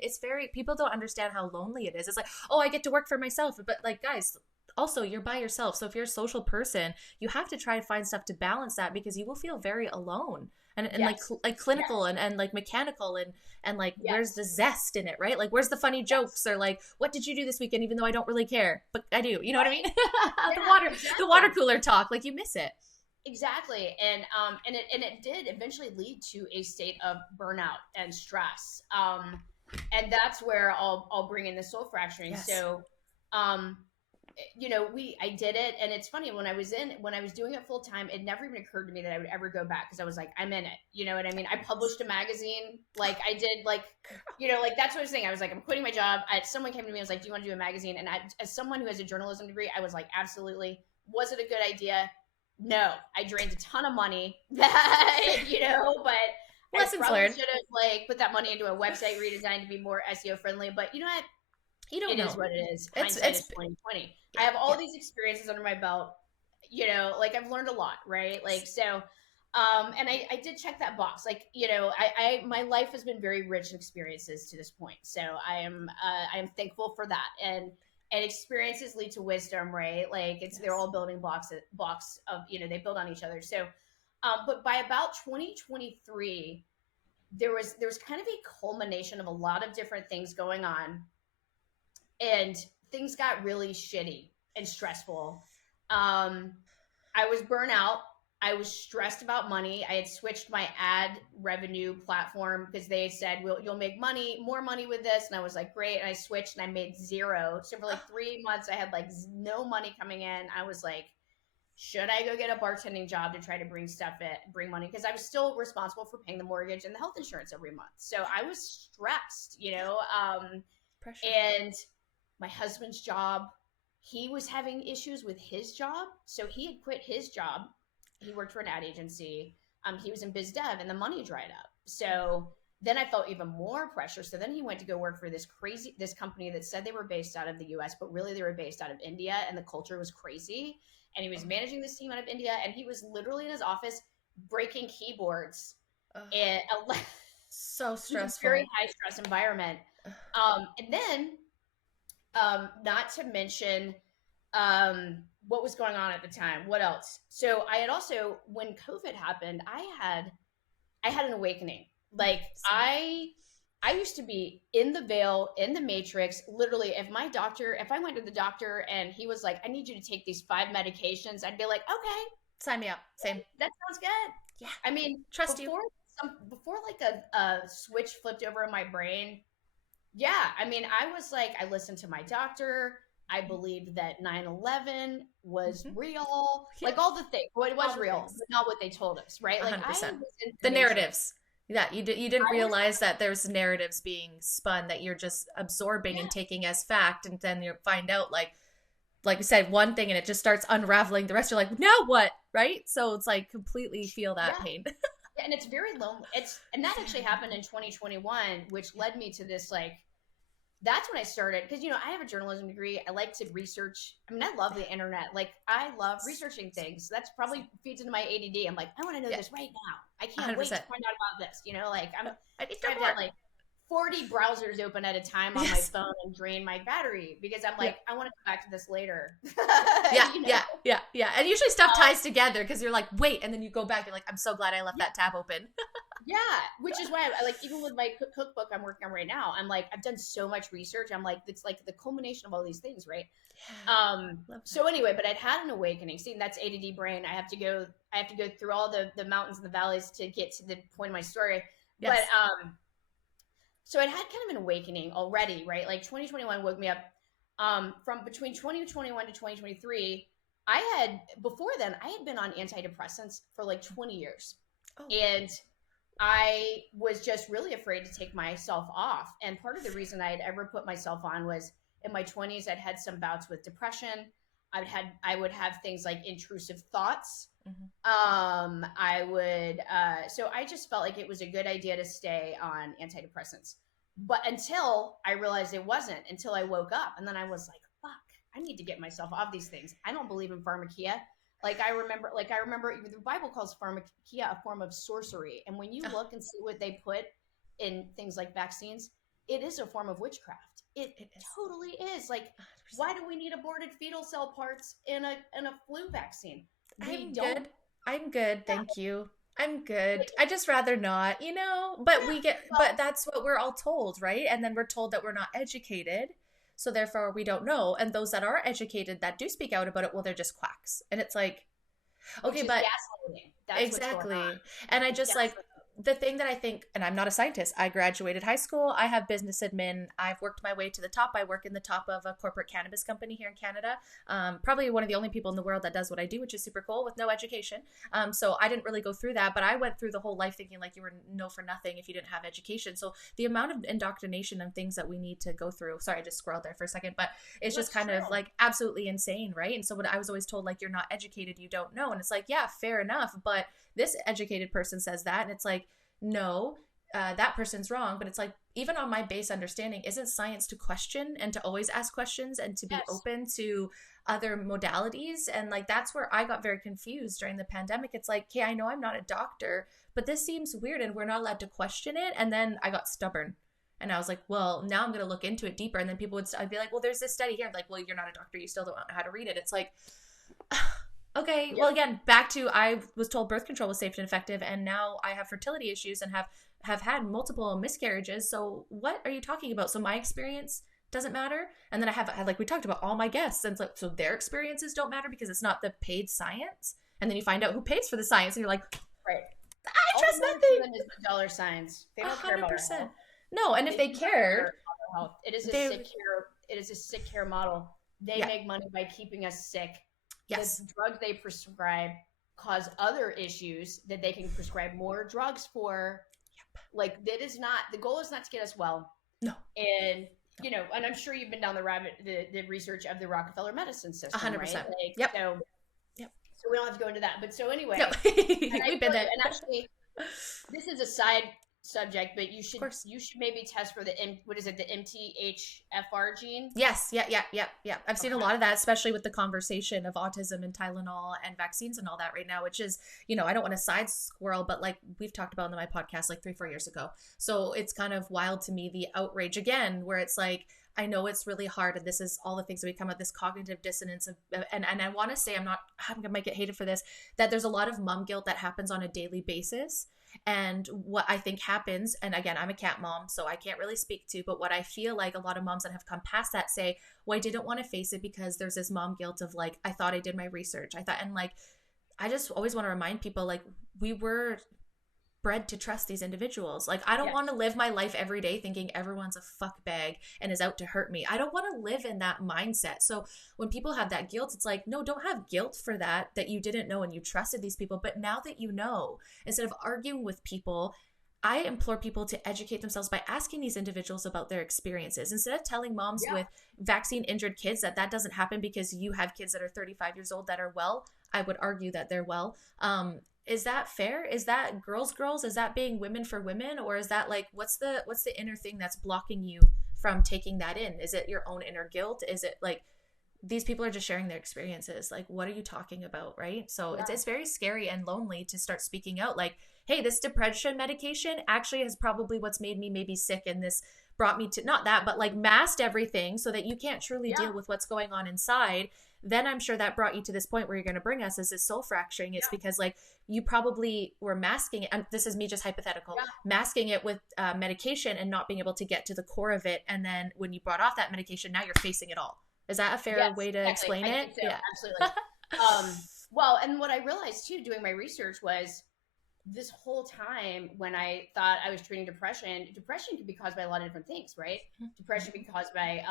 people don't understand how lonely it is. It's like, oh, I get to work for myself. But like, guys, also you're by yourself. So if you're a social person, you have to try to find stuff to balance that because you will feel very alone. And like clinical and like mechanical and like where's the zest in it, right? Like where's the funny jokes or like what did you do this weekend, even though I don't really care, but I do, you know what I mean? The water cooler talk, like you miss it. Exactly. And it did eventually lead to a state of burnout and stress. And that's where I'll bring in the soul fracturing. So I did it, and it's funny when I was doing it full time, it never even occurred to me that I would ever go back because I was like, I'm in it. You know what I mean? I published a magazine, like I did, like that's what I was saying. I was like, I'm quitting my job. Someone came to me and was like, do you want to do a magazine? And as someone who has a journalism degree, I was like, absolutely. Was it a good idea? No, I drained a ton of money. But lessons I probably learned. should have like put that money into a website redesign to be more SEO friendly. But you know what? You don't know. It is what it is. Hindsight is 2020. I have all these experiences under my belt. Like I've learned a lot, right? Like so, and I did check that box. Like my life has been very rich in experiences to this point. So I am thankful for that. And experiences lead to wisdom, right? Like they're all building blocks of they build on each other. So, but by about 2023, there was kind of a culmination of a lot of different things going on. And things got really shitty and stressful. I was burnt out. I was stressed about money. I had switched my ad revenue platform because they said, you'll make more money with this. And I was like, great. And I switched and I made zero. So for like 3 months, I had like no money coming in. I was like should I go get a bartending job to try to bring money? Because I was still responsible for paying the mortgage and the health insurance every month. So I was stressed, Pressure. and my husband's job, he was having issues with his job. So he had quit his job. He worked for an ad agency. He was in biz dev and the money dried up. So then I felt even more pressure. So then he went to go work for this company that said they were based out of the US, but really they were based out of India, and the culture was crazy. And he was managing this team out of India, and he was literally in his office breaking keyboards. And so stressful. Very high stress environment. And then, not to mention what was going on at the time. What else? So I had also, when COVID happened, I had an awakening. Like I used to be in the veil, in the matrix. Literally, if I went to the doctor and he was like, I need you to take these 5 medications, I'd be like, okay. Sign me up. Same. That sounds good. Yeah. I mean, trust you. Before like a switch flipped over in my brain. Yeah. I mean, I was like, I listened to my doctor. I believed that 9/11 was real. Yeah. Like all the things. Well, it was real, but not what they told us, right? Like 100%. The narratives. Yeah, you didn't realize that there's narratives being spun that you're just absorbing and taking as fact, and then you find out like you said one thing and it just starts unraveling the rest. You're like, now what, right? So it's like completely feel that pain. Yeah, and it's very lonely. And that actually happened in 2021, which led me to this that's when I started, because, I have a journalism degree. I like to research. I mean, I love the internet. Like, I love researching things. That's probably feeds into my ADD. I'm like, I want to know this right now. I can't 100%. Wait to find out about this. I've got like 40 browsers open at a time on my phone and drain my battery because I'm like, I want to come back to this later. Yeah. And usually stuff ties together because you're like, wait, and then you go back. You're like, I'm so glad I left that tab open. Yeah, which is why I like, even with my cookbook I'm working on right now, I'm like, I've done so much research. I'm like, it's like the culmination of all these things, right? So anyway, but I'd had an awakening. See, that's ADD brain. I have to go through all the mountains and the valleys to get to the point of my story. Yes. But so I'd had kind of an awakening already, right? Like 2021 woke me up. From between 2021 to 2023, before then I had been on antidepressants for like 20 years. And I was just really afraid to take myself off. And part of the reason I had ever put myself on was in my 20s, I'd had some bouts with depression. I would have things like intrusive thoughts. So I just felt like it was a good idea to stay on antidepressants. But until I realized it wasn't, until I woke up. And then I was like, fuck, I need to get myself off these things. I don't believe in pharmakia. I remember the Bible calls pharmakia a form of sorcery. And when you look and see what they put in things like vaccines, it is a form of witchcraft. It totally is. Like, 100%. Why do we need aborted fetal cell parts in a flu vaccine? I'm good. Thank you. I'm good. I just rather not, but but that's what we're all told, right? And then we're told that we're not educated. So therefore we don't know. And those that are educated that do speak out about it, well, they're just quacks. And it's like, okay, but that's exactly. And I just the thing that I think, and I'm not a scientist, I graduated high school, I have business admin, I've worked my way to the top. I work in the top of a corporate cannabis company here in Canada. Probably one of the only people in the world that does what I do, which is super cool, with no education. So I didn't really go through that, but I went through the whole life thinking like you were no for nothing if you didn't have education. So the amount of indoctrination and things that we need to go through, sorry, I just squirreled there for a second, but it's just kind of like absolutely insane, right? And so what I was always told, like, you're not educated, you don't know. And it's like, yeah, fair enough. But this educated person says that, and it's like, no, that person's wrong. But it's like, even on my base understanding, isn't science to question and to always ask questions and to be open to other modalities? And like, that's where I got very confused during the pandemic. It's like, okay, I know I'm not a doctor, but this seems weird and we're not allowed to question it. And then I got stubborn and I was like, well, now I'm going to look into it deeper. And then I'd be like, well, there's this study here. I'm like, well, you're not a doctor, you still don't know how to read it. It's like, okay, well, again, back to, I was told birth control was safe and effective, and now I have fertility issues and have had multiple miscarriages. So what are you talking about? So my experience doesn't matter. And then I have, like we talked about, all my guests, and so their experiences don't matter because it's not the paid science. And then you find out who pays for the science, and you're like, right, I trust nothing. Dollar signs. They don't 100%. Care about our health. No, and if they cared, it is a sick care model. They make money by keeping us sick. Yes. the drugs they prescribe cause other issues that they can prescribe more drugs for. Like, that is not the goal, is not to get us well. No. And and I'm sure you've been down the research of the Rockefeller medicine system, right? 100%. Like, Yep. so we don't have to go into that. But so anyway, No. and We've been there. and actually, this is a side subject, but you should course. maybe test for the the MTHFR gene. Yes. Yeah. I've seen a lot of that, especially with the conversation of autism and Tylenol and vaccines and all that right now, which is, I don't want to side squirrel, but like we've talked about on my podcast like 3-4 years ago. So it's kind of wild to me, the outrage again, where it's like, I know it's really hard, and this is all the things that we come at, this cognitive dissonance of, and I want to say, I might get hated for this, that there's a lot of mom guilt that happens on a daily basis. And what I think happens, and again, I'm a cat mom, so I can't really speak to, but what I feel like a lot of moms that have come past that say, well, I didn't want to face it because there's this mom guilt of like, I thought I did my research. And like, I just always want to remind people, like, we were bred to trust these individuals. Like, I don't want to live my life every day thinking everyone's a fuck bag and is out to hurt me. I don't want to live in that mindset. So when people have that guilt, it's like, no, don't have guilt for that you didn't know and you trusted these people. But now that you know, instead of arguing with people, I implore people to educate themselves by asking these individuals about their experiences. Instead of telling moms with vaccine injured kids that doesn't happen because you have kids that are 35 years old that are well, I would argue that they're well. Is that fair? Is that girls? Is that being women for women? Or is that like, what's the inner thing that's blocking you from taking that in? Is it your own inner guilt? Is it like, these people are just sharing their experiences? Like, what are you talking about? Right. So it's very scary and lonely to start speaking out like, hey, this depression medication actually is probably what's made me maybe sick. And this brought me to, not that, but like masked everything so that you can't truly deal with what's going on inside. Then I'm sure that brought you to this point where you're going to bring us is this soul fracturing. It's because like you probably were masking it. And this is me just hypothetical, masking it with medication and not being able to get to the core of it. And then when you brought off that medication, now you're facing it all. Is that a fair way to explain it? So, yeah, absolutely. Well, and what I realized too, doing my research, was this whole time when I thought I was treating depression can be caused by a lot of different things, right? Depression can be caused by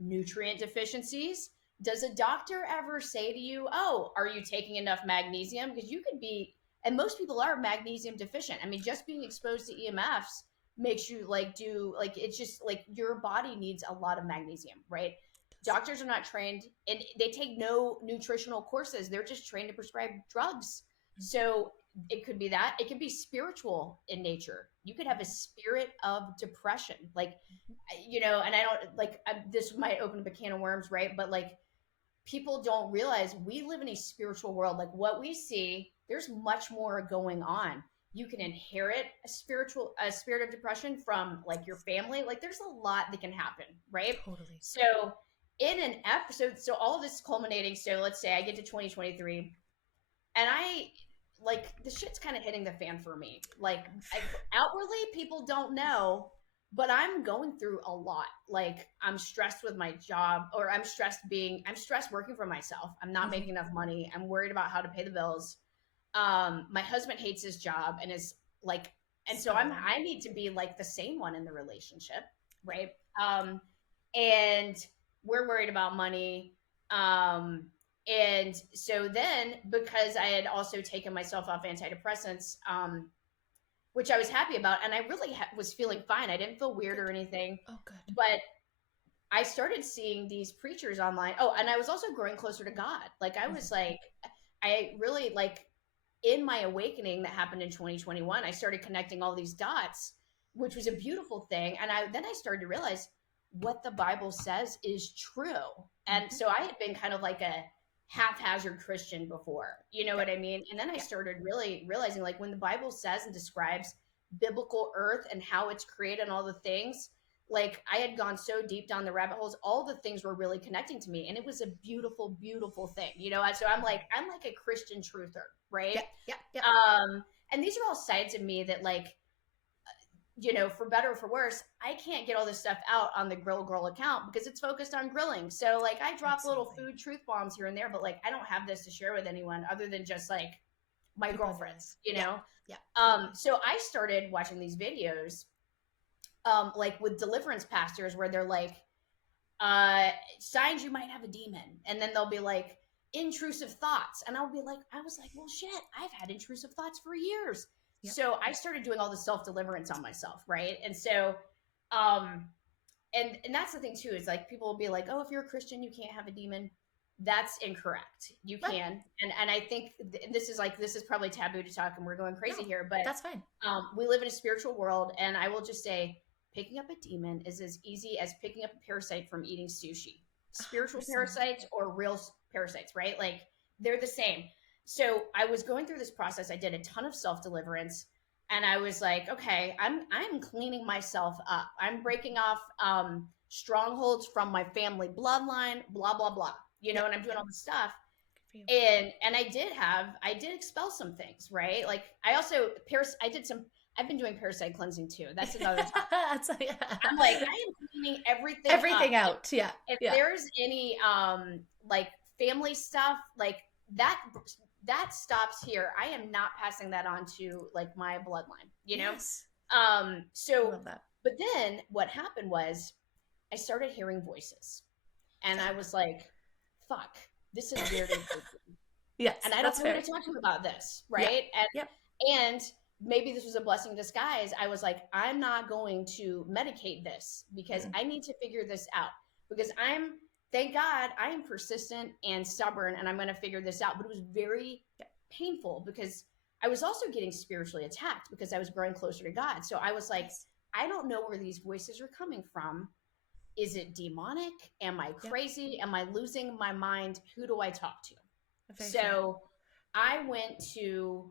nutrient deficiencies. Does a doctor ever say to you, oh, are you taking enough magnesium? Because you could be, and most people are magnesium deficient. I mean, just being exposed to EMFs makes you it's just like your body needs a lot of magnesium, right? Doctors are not trained and they take no nutritional courses. They're just trained to prescribe drugs. So it could be that. It could be spiritual in nature. You could have a spirit of depression. Like, and I don't this might open up a can of worms, right? But like, people don't realize we live in a spiritual world. Like, what we see, there's much more going on. You can inherit a spirit of depression from like your family. Like, there's a lot that can happen, right? Totally. So in an episode, so all of this is culminating. So let's say I get to 2023 and the shit's kind of hitting the fan for me. Like, outwardly people don't know, but I'm going through a lot. Like, I'm stressed with my job, or I'm stressed working for myself. I'm not making enough money. I'm worried about how to pay the bills. My husband hates his job and is like, and so I need to be like the same one in the relationship. Right. And we're worried about money. And so then, because I had also taken myself off antidepressants, which I was happy about, and I really was feeling fine. I didn't feel weird or anything. Oh, good. But I started seeing these preachers online. Oh, and I was also growing closer to God. Like, I was like, I really in my awakening that happened in 2021, I started connecting all these dots, which was a beautiful thing. And then I started to realize what the Bible says is true. And so I had been kind of like a haphazard Christian before, you know what I mean? And then I started really realizing, like, when the Bible says and describes biblical earth and how it's created and all the things, like, I had gone so deep down the rabbit holes, all the things were really connecting to me. And it was a beautiful, beautiful thing, so I'm like a Christian truther, right? Yeah. And these are all sides of me that, like, for better or for worse, I can't get all this stuff out on the Grill Girl account because it's focused on grilling. So like, I drop little food truth bombs here and there, but like, I don't have this to share with anyone other than just like my girlfriends, Yeah. So I started watching these videos, like with deliverance pastors where they're like, signs you might have a demon. And then they'll be like, intrusive thoughts. And I was like, well, shit, I've had intrusive thoughts for years. Yep. So I started doing all the self-deliverance on myself. Right. And so, and that's the thing too, is like, people will be like, oh, if you're a Christian, you can't have a demon. That's incorrect. You Right. can. And I think this is probably taboo to talk, and we're going crazy here, but that's fine. We live in a spiritual world. And I will just say, picking up a demon is as easy as picking up a parasite from eating sushi. Spiritual 100%. parasites or real parasites, right? Like, they're the same. So I was going through this process. I did a ton of self-deliverance, and I was like, okay, I'm cleaning myself up. I'm breaking off strongholds from my family bloodline, blah, blah, blah. You know, and I'm doing all this stuff. And I did expel some things, right? Like, I've been doing parasite cleansing too. That's another topic. I'm like, I am cleaning everything out. Yeah. If there's any like family stuff, like that stops here. I am not passing that on to like my bloodline, you know? Yes. So, I love that. But then what happened was I started hearing voices, and I was like, fuck, this is weird. Yes. And I don't know who to talk to about this, right? Yeah. And maybe this was a blessing in disguise. I was like, I'm not going to medicate this because I need to figure this out, because thank God, I am persistent and stubborn, and I'm going to figure this out. But it was very painful, because I was also getting spiritually attacked because I was growing closer to God. So I was like, I don't know where these voices are coming from. Is it demonic? Am I crazy? Am I losing my mind? Who do I talk to? So I went to,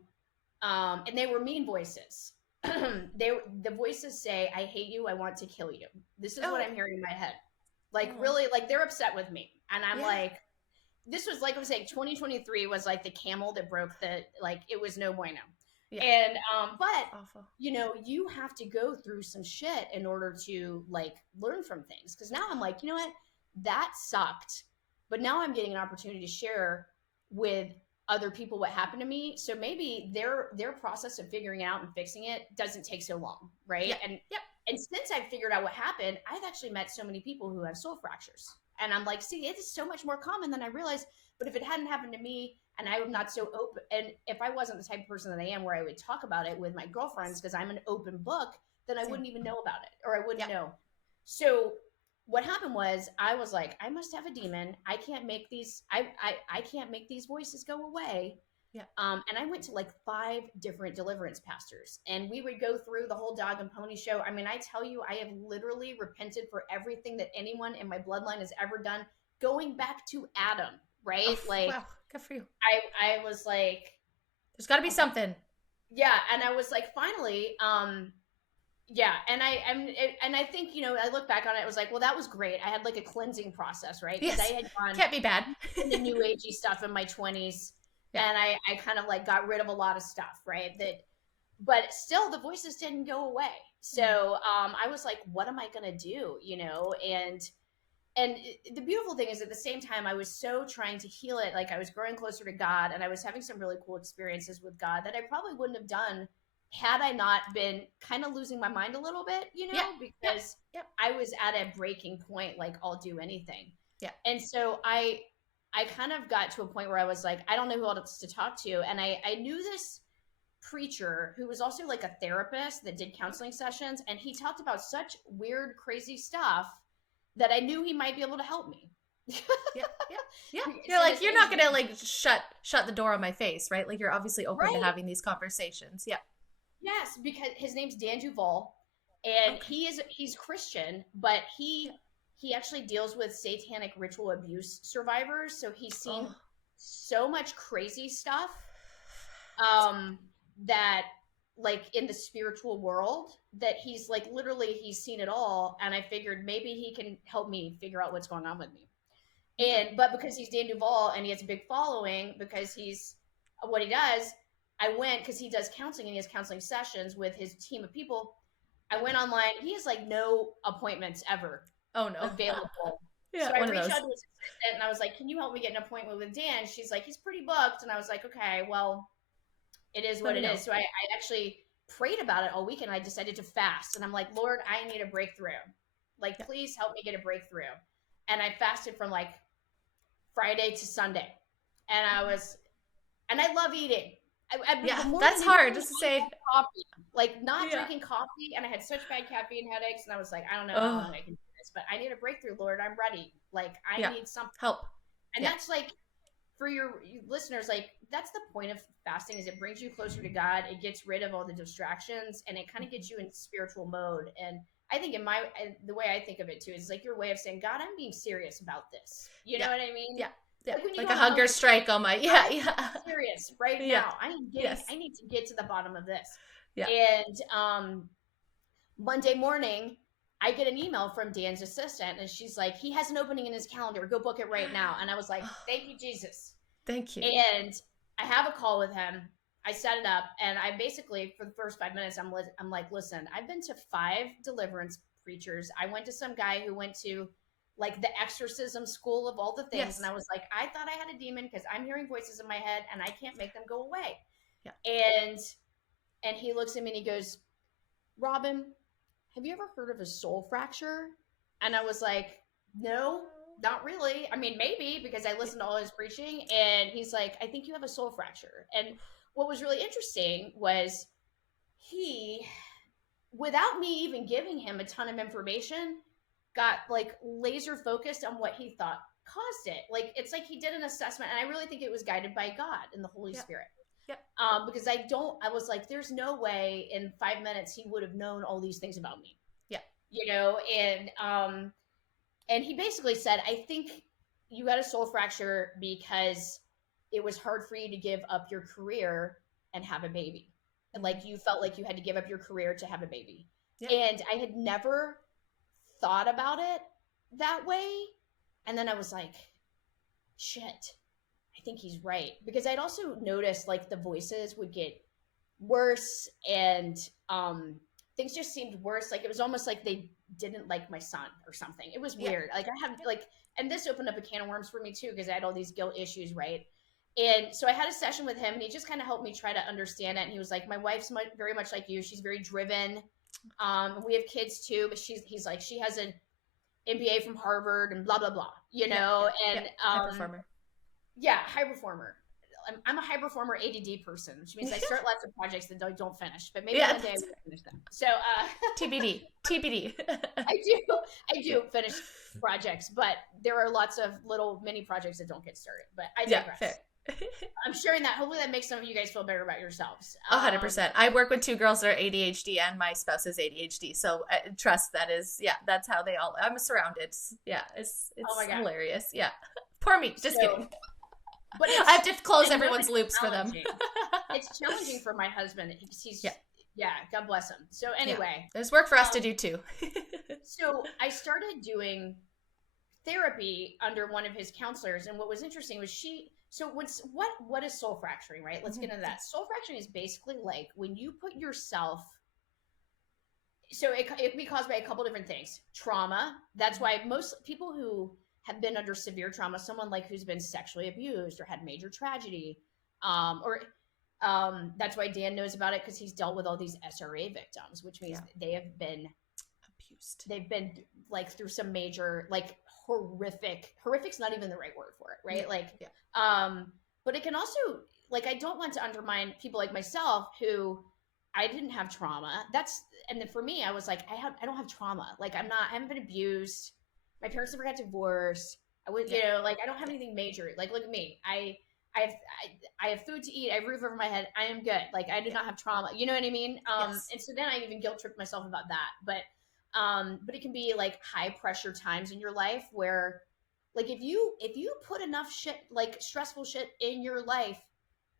and they were mean voices. The voices say, I hate you. I want to kill you. This is what I'm hearing in my head. Like, really, like, they're upset with me. And I'm like, this was, like I was saying, 2023 was like the camel that broke it was no bueno. Yeah. And, but, awful. You know, you have to go through some shit in order to, like, learn from things. Because now I'm like, you know what? That sucked. But now I'm getting an opportunity to share with other people what happened to me. So maybe their process of figuring out and fixing it doesn't take so long, right? And since I've figured out what happened, I've actually met so many people who have soul fractures. And I'm like, see, it is so much more common than I realized. But if it hadn't happened to me, and I'm not so open, and if I wasn't the type of person that I am where I would talk about it with my girlfriends because I'm an open book, then I wouldn't even know about it, or I wouldn't know. So what happened was, I was like, I must have a demon. I can't make these, I can't make these voices go away. Yeah. And I went to like 5 different deliverance pastors, and we would go through the whole dog and pony show. I mean, I tell you, I have literally repented for everything that anyone in my bloodline has ever done, going back to Adam, right? Oh, like, wow, good for you. I was like, there's got to be something. Yeah. And I was like, finally, yeah. And I think, you know, I look back on it, it was like, well, that was great. I had like a cleansing process, right? Yes. I had gone can't be bad. the new agey stuff in my 20s. Yeah. And I kind of like got rid of a lot of stuff, right? But still the voices didn't go away. So I was like, what am I going to do? You know, and the beautiful thing is, at the same time, I was so trying to heal it. Like, I was growing closer to God, and I was having some really cool experiences with God that I probably wouldn't have done had I not been kind of losing my mind a little bit, you know, because I was at a breaking point, like, I'll do anything. Yeah. And so I kind of got to a point where I was like, I don't know who else to talk to. And I knew this preacher who was also like a therapist that did counseling sessions. And he talked about such weird, crazy stuff that I knew he might be able to help me. Yeah. You're like, you're not going to like shut the door on my face, right? Like, you're obviously open to having these conversations. Yeah. Yes, because his name's Dan Duval, and he's Christian, but he actually deals with satanic ritual abuse survivors. So he's seen so much crazy stuff that, like, in the spiritual world, that he's like, literally, he's seen it all. And I figured maybe he can help me figure out what's going on with me. But because he's Dan Duval and he has a big following, because he's what he does, I went, because he does counseling and he has counseling sessions with his team of people. I went online. He has like no appointments ever available. So I reached out to his assistant and I was like, can you help me get an appointment with Dan? She's like, he's pretty booked. And I was like, okay, well, it is what it is. So I actually prayed about it all weekend. I decided to fast. And I'm like, Lord, I need a breakthrough. Like, please help me get a breakthrough. And I fasted from like Friday to Sunday. and I love eating. Yeah, more that's than hard anything, just to I say. love coffee. Like not Yeah. drinking coffee, and I had such bad caffeine headaches, and I was like, I don't know how Oh, long I can do this, but I need a breakthrough, Lord. I'm ready. Like I yeah. need something, Help. and Yeah. that's like for your listeners, like that's the point of fasting is it brings you closer to God. It gets rid of all the distractions, and it kind of gets you in spiritual mode. And I think the way I think of it too is like your way of saying, God, I'm being serious about this. You know Yeah. what I mean? Yeah. Yeah. Like when you Like go a on hunger hunger, strike on my, I'm yeah, being yeah. serious right Yeah. now. Yes. I need to get to the bottom of this. Yeah. And Monday morning, I get an email from Dan's assistant, and she's like, he has an opening in his calendar. Go book it right now. And I was like, thank you, Jesus. Thank you. And I have a call with him. I set it up, and I basically, for the first 5 minutes, I'm like, listen, I've been to 5 deliverance preachers. I went to some guy who went to like the exorcism school of all the things. Yes. And I was like, I thought I had a demon because I'm hearing voices in my head and I can't make them go away. Yeah. And he looks at me and he goes, Robyn, have you ever heard of a soul fracture? And I was like, no, not really. I mean, maybe because I listened to all his preaching. And he's like, I think you have a soul fracture. And what was really interesting was he, without me even giving him a ton of information, got like laser focused on what he thought caused it. Like it's like he did an assessment, and I really think it was guided by God and the Holy Spirit. Yep. Because I was like, there's no way in 5 minutes he would have known all these things about me. Yeah. You know, and he basically said, I think you got a soul fracture because it was hard for you to give up your career and have a baby. And like you felt like you had to give up your career to have a baby. Yeah. And I had never thought about it that way. And then I was like, shit, I think he's right. Because I'd also noticed like the voices would get worse, and things just seemed worse. Like it was almost like they didn't like my son or something. It was weird. Like I had like, and this opened up a can of worms for me too, because I had all these guilt issues, right? And so I had a session with him, and he just kind of helped me try to understand it. And he was like, my wife's very much like you. She's very driven. We have kids too, but he's like, she has an MBA from Harvard and blah, blah, blah, you know? And high performer. Yeah, high performer. I'm a high performer ADD person, which means I start lots of projects that don't finish, but maybe one day I will finish them. So TBD. I do finish projects, but there are lots of little mini projects that don't get started. But I digress. Fair. I'm sharing that. Hopefully that makes some of you guys feel better about yourselves. 100%. I work with 2 girls that are ADHD, and my spouse is ADHD. So trust that is, that's how they all, I'm surrounded. Yeah. It's hilarious. Yeah. Poor me. Just kidding. But I have to close everyone's loops for them. It's challenging for my husband. He's God bless him. So anyway, there's work for us to do too. So I started doing therapy under one of his counselors, and what was interesting was what is soul fracturing, right? Let's get into that. Soul fracturing is basically like when you put yourself, so it can be caused by a couple different things. Trauma. That's why most people who have been under severe trauma, someone like who's been sexually abused or had major tragedy, that's why Dan knows about it, because he's dealt with all these SRA victims, which means they have been abused. They've been like through some major, like horrific's not even the right word for it, right? But it can also, like, I don't want to undermine people like myself who I didn't have trauma. And then for me, I was like, I don't have trauma. Like I haven't been abused. My parents never got divorced. I would, like I don't have anything major. Like look at me. I have food to eat. I have a roof over my head. I am good. Like I do not have trauma. You know what I mean? And so then I even guilt tripped myself about that. But it can be like high pressure times in your life where, like if you put enough shit, like stressful shit in your life,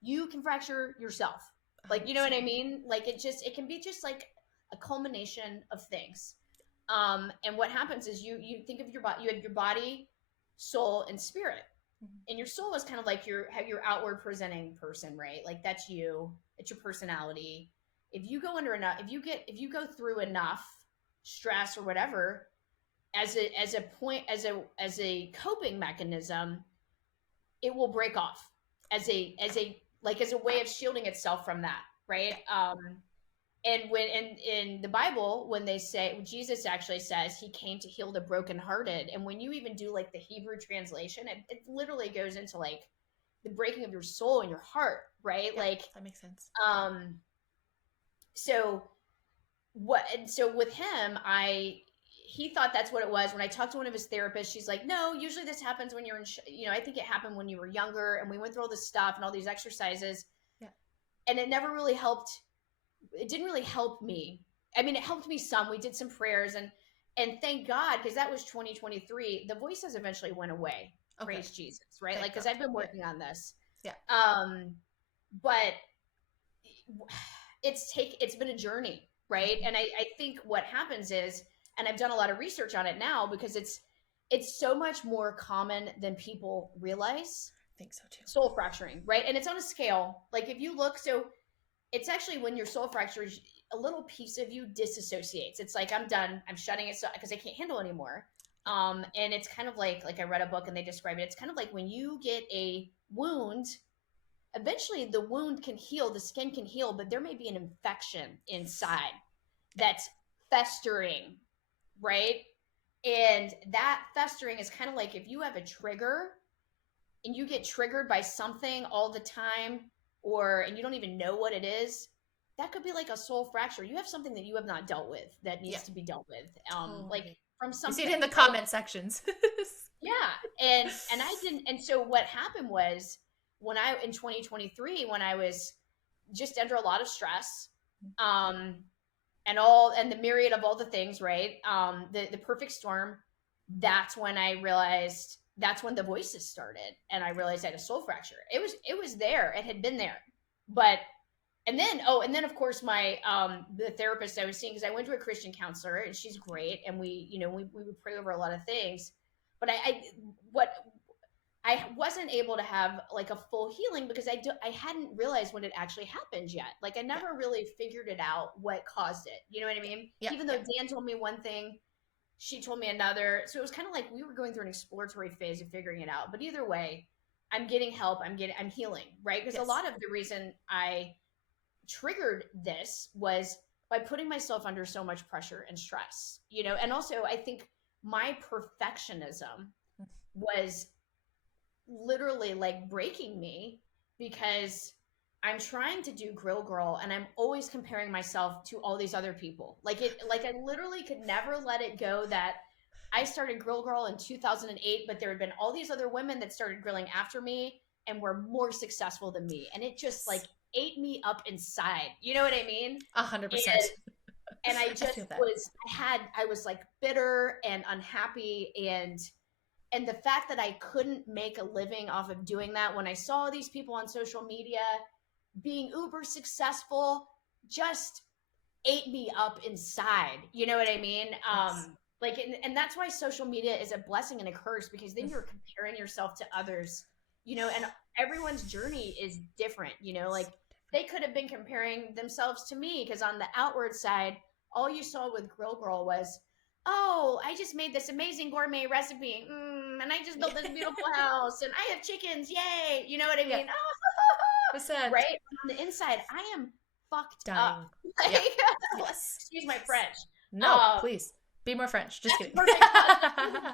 you can fracture yourself. Like, you know what I mean? Like it can be just like a culmination of things. And what happens is you think of your body, you have your body, soul, and spirit. And your soul is kind of like your outward presenting person, right? Like that's you, it's your personality. If you go through enough stress or whatever, as a coping mechanism, it will break off as a way of shielding itself from that, right? And in the Bible, when Jesus actually says he came to heal the brokenhearted, and when you even do like the Hebrew translation, it literally goes into like the breaking of your soul and your heart, right? Yeah, like, that makes sense. So with him, he thought that's what it was. When I talked to one of his therapists, she's like, no, usually this happens when you're I think it happened when you were younger, and we went through all this stuff and all these exercises. Yeah. And it never really helped. It didn't really help me. I mean, it helped me some. We did some prayers, and thank God, because that was 2023. The voices eventually went away. Okay. Praise Jesus, right? Thank like, because I've been working on this. Yeah. But it's been a journey, right? And I think what happens is, and I've done a lot of research on it now, because it's so much more common than people realize. I think so too. Soul fracturing, right? And it's on a scale. Like, if you look, so it's actually when your soul fractures, a little piece of you disassociates. It's like, I'm done. I'm shutting it because I can't handle anymore. And it's kind of like I read a book and they describe it. It's kind of like when you get a wound, eventually the wound can heal, the skin can heal, but there may be an infection inside that's festering, right? And that festering is kind of like if you have a trigger and you get triggered by something all the time, and you don't even know what it is, that could be like a soul fracture. You have something that you have not dealt with that needs to be dealt with. Like from something. You see it in the comment sections. Yeah. And I didn't. And so what happened was, in 2023, when I was just under a lot of stress, and the myriad of all the things, right? The perfect storm, that's when the voices started, and I realized I had a soul fracture. It was there. It had been there. And then of course the therapist I was seeing, because I went to a Christian counselor, and she's great, and we would pray over a lot of things, but I wasn't able to have like a full healing because I hadn't realized when it actually happened yet. Like, I never really figured it out, what caused it. You know what I mean? Yeah. Even though Dan told me one thing, she told me another. So it was kind of like we were going through an exploratory phase of figuring it out. But either way, I'm getting help. I'm healing, right? Because a lot of the reason I triggered this was by putting myself under so much pressure and stress, and also I think my perfectionism was literally like breaking me, because I'm trying to do Grill Girl and I'm always comparing myself to all these other people. Like I literally could never let it go that I started Grill Girl in 2008, but there had been all these other women that started grilling after me and were more successful than me. And it just like ate me up inside. You know what I mean? 100%. And I just I was like bitter and unhappy, and the fact that I couldn't make a living off of doing that, when I saw these people on social media being uber successful, just ate me up inside. You know what I mean? Yes. And that's why social media is a blessing and a curse, because then you're comparing yourself to others, and everyone's journey is different, like they could have been comparing themselves to me, because on the outward side, all you saw with Grill Girl was, oh, I just made this amazing gourmet recipe, and I just built this beautiful house, and I have chickens, yay! You know what I mean? Oh, right? On the inside, I am fucked up. Like, yes. Excuse my French. No, please be more French. Just kidding. Perfect.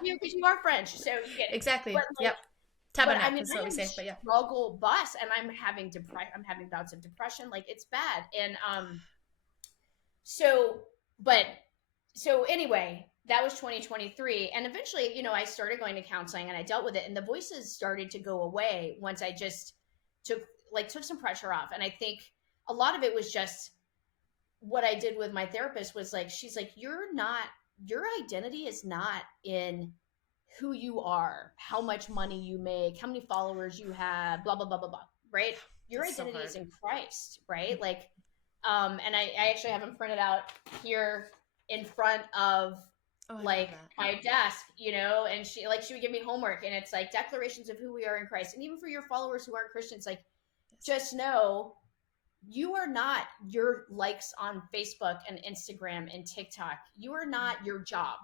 Because you are French, so you get it. Exactly. But, yep. Tabernacle is what we say. But yeah, struggle bus, and I'm having bouts of depression. Like, it's bad, and So anyway, that was 2023. And eventually, I started going to counseling and I dealt with it, and the voices started to go away once I just took some pressure off. And I think a lot of it was just what I did with my therapist was like, she's like, your identity is not in who you are, how much money you make, how many followers you have, blah, blah, blah, blah, blah, right? Your identity is in Christ, right? Like, and I actually have them printed out here in front of my desk, and she would give me homework, and it's like declarations of who we are in Christ. And even for your followers who aren't Christians, like, just know you are not your likes on Facebook and Instagram and TikTok. You are not your job,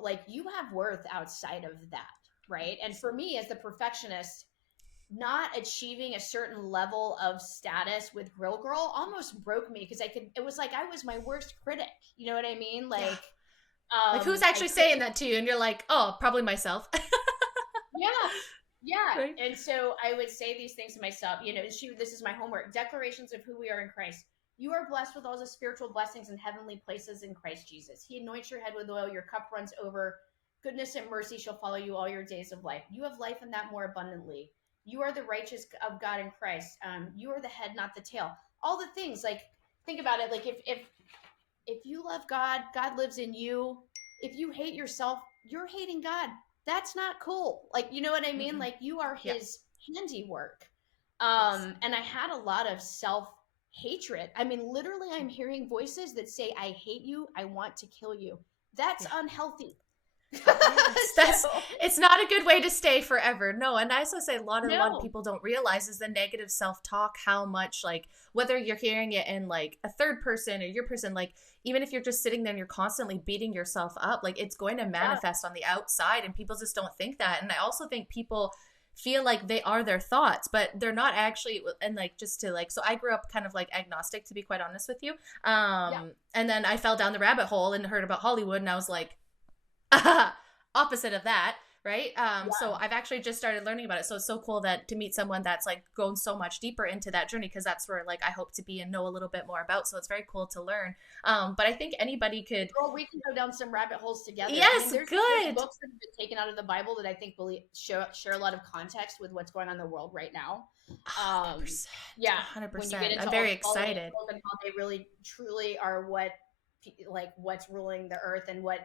like, you have worth outside of that. Right. And for me, as the perfectionist, not achieving a certain level of status with Grill Girl almost broke me, because it was like I was my worst critic. You know what I mean? Like, like, who's actually saying that to you? And you're like, oh, probably myself. Yeah. Right? And so I would say these things to myself, this is my homework. Declarations of who we are in Christ. You are blessed with all the spiritual blessings in heavenly places in Christ Jesus. He anoints your head with oil, your cup runs over. Goodness and mercy shall follow you all your days of life. You have life and that more abundantly. You are the righteous of God in Christ. You are the head, not the tail. All the things, like, think about it. Like, if you love God, God lives in you. If you hate yourself, you're hating God. That's not cool. Like, you know what I mean? Mm-mm. Like, you are Yeah. his handiwork. Yes. And I had a lot of self hatred. I mean, literally, I'm hearing voices that say, I hate you. I want to kill you. That's Yeah. unhealthy. Yeah, that's So, it's not a good way to stay forever. No, and I also say a lot of no. people don't realize is the negative self-talk, how much, like, whether you're hearing it in like a third person or your person, like, even if you're just sitting there and you're constantly beating yourself up, like, it's going to Yeah. manifest on the outside, and people just don't think that. And I also think people feel like they are their thoughts, but they're not actually. And like, just to like, so I grew up kind of like agnostic, to be quite honest with you. Yeah. And then I fell down the rabbit hole and heard about Hollywood, and I was like, opposite of that, right? So I've actually just started learning about it. So it's so cool that to meet someone that's like going so much deeper into that journey, because that's where like I hope to be and know a little bit more about. So it's very cool to learn. But I think anybody could. Girl, we can go down some rabbit holes together. Yes, there's good. books that have been taken out of the Bible that I think share a lot of context with what's going on in the world right now. 100%. Yeah, 100%. when you get into I'm very all the excited. animals and how they really truly are what's ruling the earth and what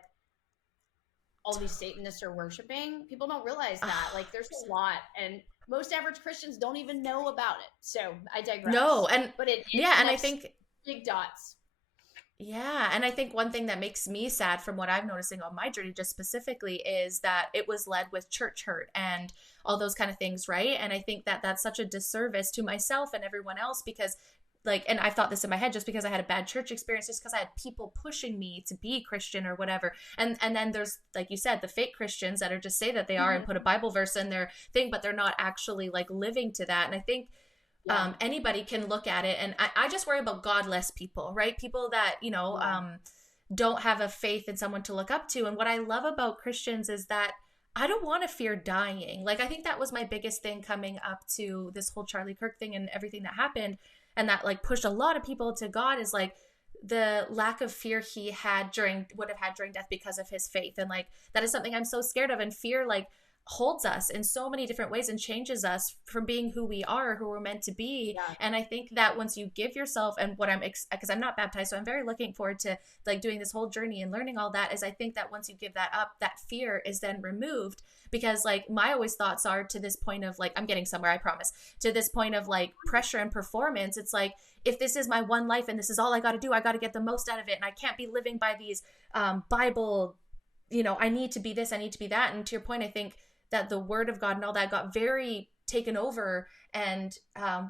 all these Satanists are worshiping. People don't realize that. Like, there's a lot, and most average Christians don't even know about it. So I digress. No, and but it yeah, and I connects think big dots. Yeah, and I think one thing that makes me sad from what I'm noticing on my journey just specifically is that it was led with church hurt and all those kind of things, right? And I think that that's such a disservice to myself and everyone else, because like, and I've thought this in my head, just because I had a bad church experience, just because I had people pushing me to be Christian or whatever. And then there's, like you said, the fake Christians that are just say that they are and put a Bible verse in their thing, but they're not actually like living to that. And I think anybody can look at it, and I just worry about godless people, right? People that, don't have a faith in someone to look up to. And what I love about Christians is that I don't want to fear dying. Like, I think that was my biggest thing coming up to this whole Charlie Kirk thing and everything that happened, and that like pushed a lot of people to God, is like the lack of fear he would have had during death because of his faith. And like, that is something I'm so scared of. And fear like holds us in so many different ways and changes us from being who we are, who we're meant to be. Yeah. And I think that once you give yourself, and what because I'm not baptized, so I'm very looking forward to like doing this whole journey and learning all that, is I think that once you give that up, that fear is then removed. Because like my always thoughts are, to this point of like, I'm getting somewhere, I promise, to this point of like pressure and performance, it's like, if this is my one life and this is all I got to do, I got to get the most out of it, and I can't be living by these Bible, I need to be this, I need to be that. And to your point, I think that the word of God and all that got very taken over, and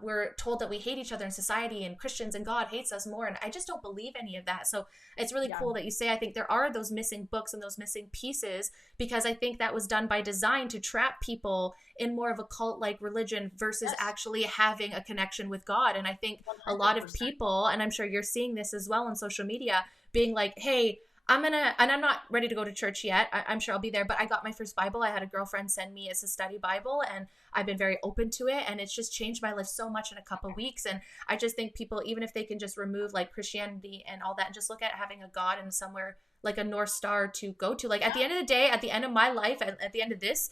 we're told that we hate each other in society, and Christians and God hates us more. And I just don't believe any of that. So it's really cool that you say, I think there are those missing books and those missing pieces, because I think that was done by design to trap people in more of a cult-like religion versus actually having a connection with God. And I think 100%. A lot of people, and I'm sure you're seeing this as well on social media, being like, hey, and I'm not ready to go to church yet. I'm sure I'll be there, but I got my first Bible. I had a girlfriend send me as a study Bible, and I've been very open to it. And it's just changed my life so much in a couple of weeks. And I just think people, even if they can just remove like Christianity and all that, and just look at having a God and somewhere like a North Star to go to, like at the end of the day, at the end of my life, at the end of this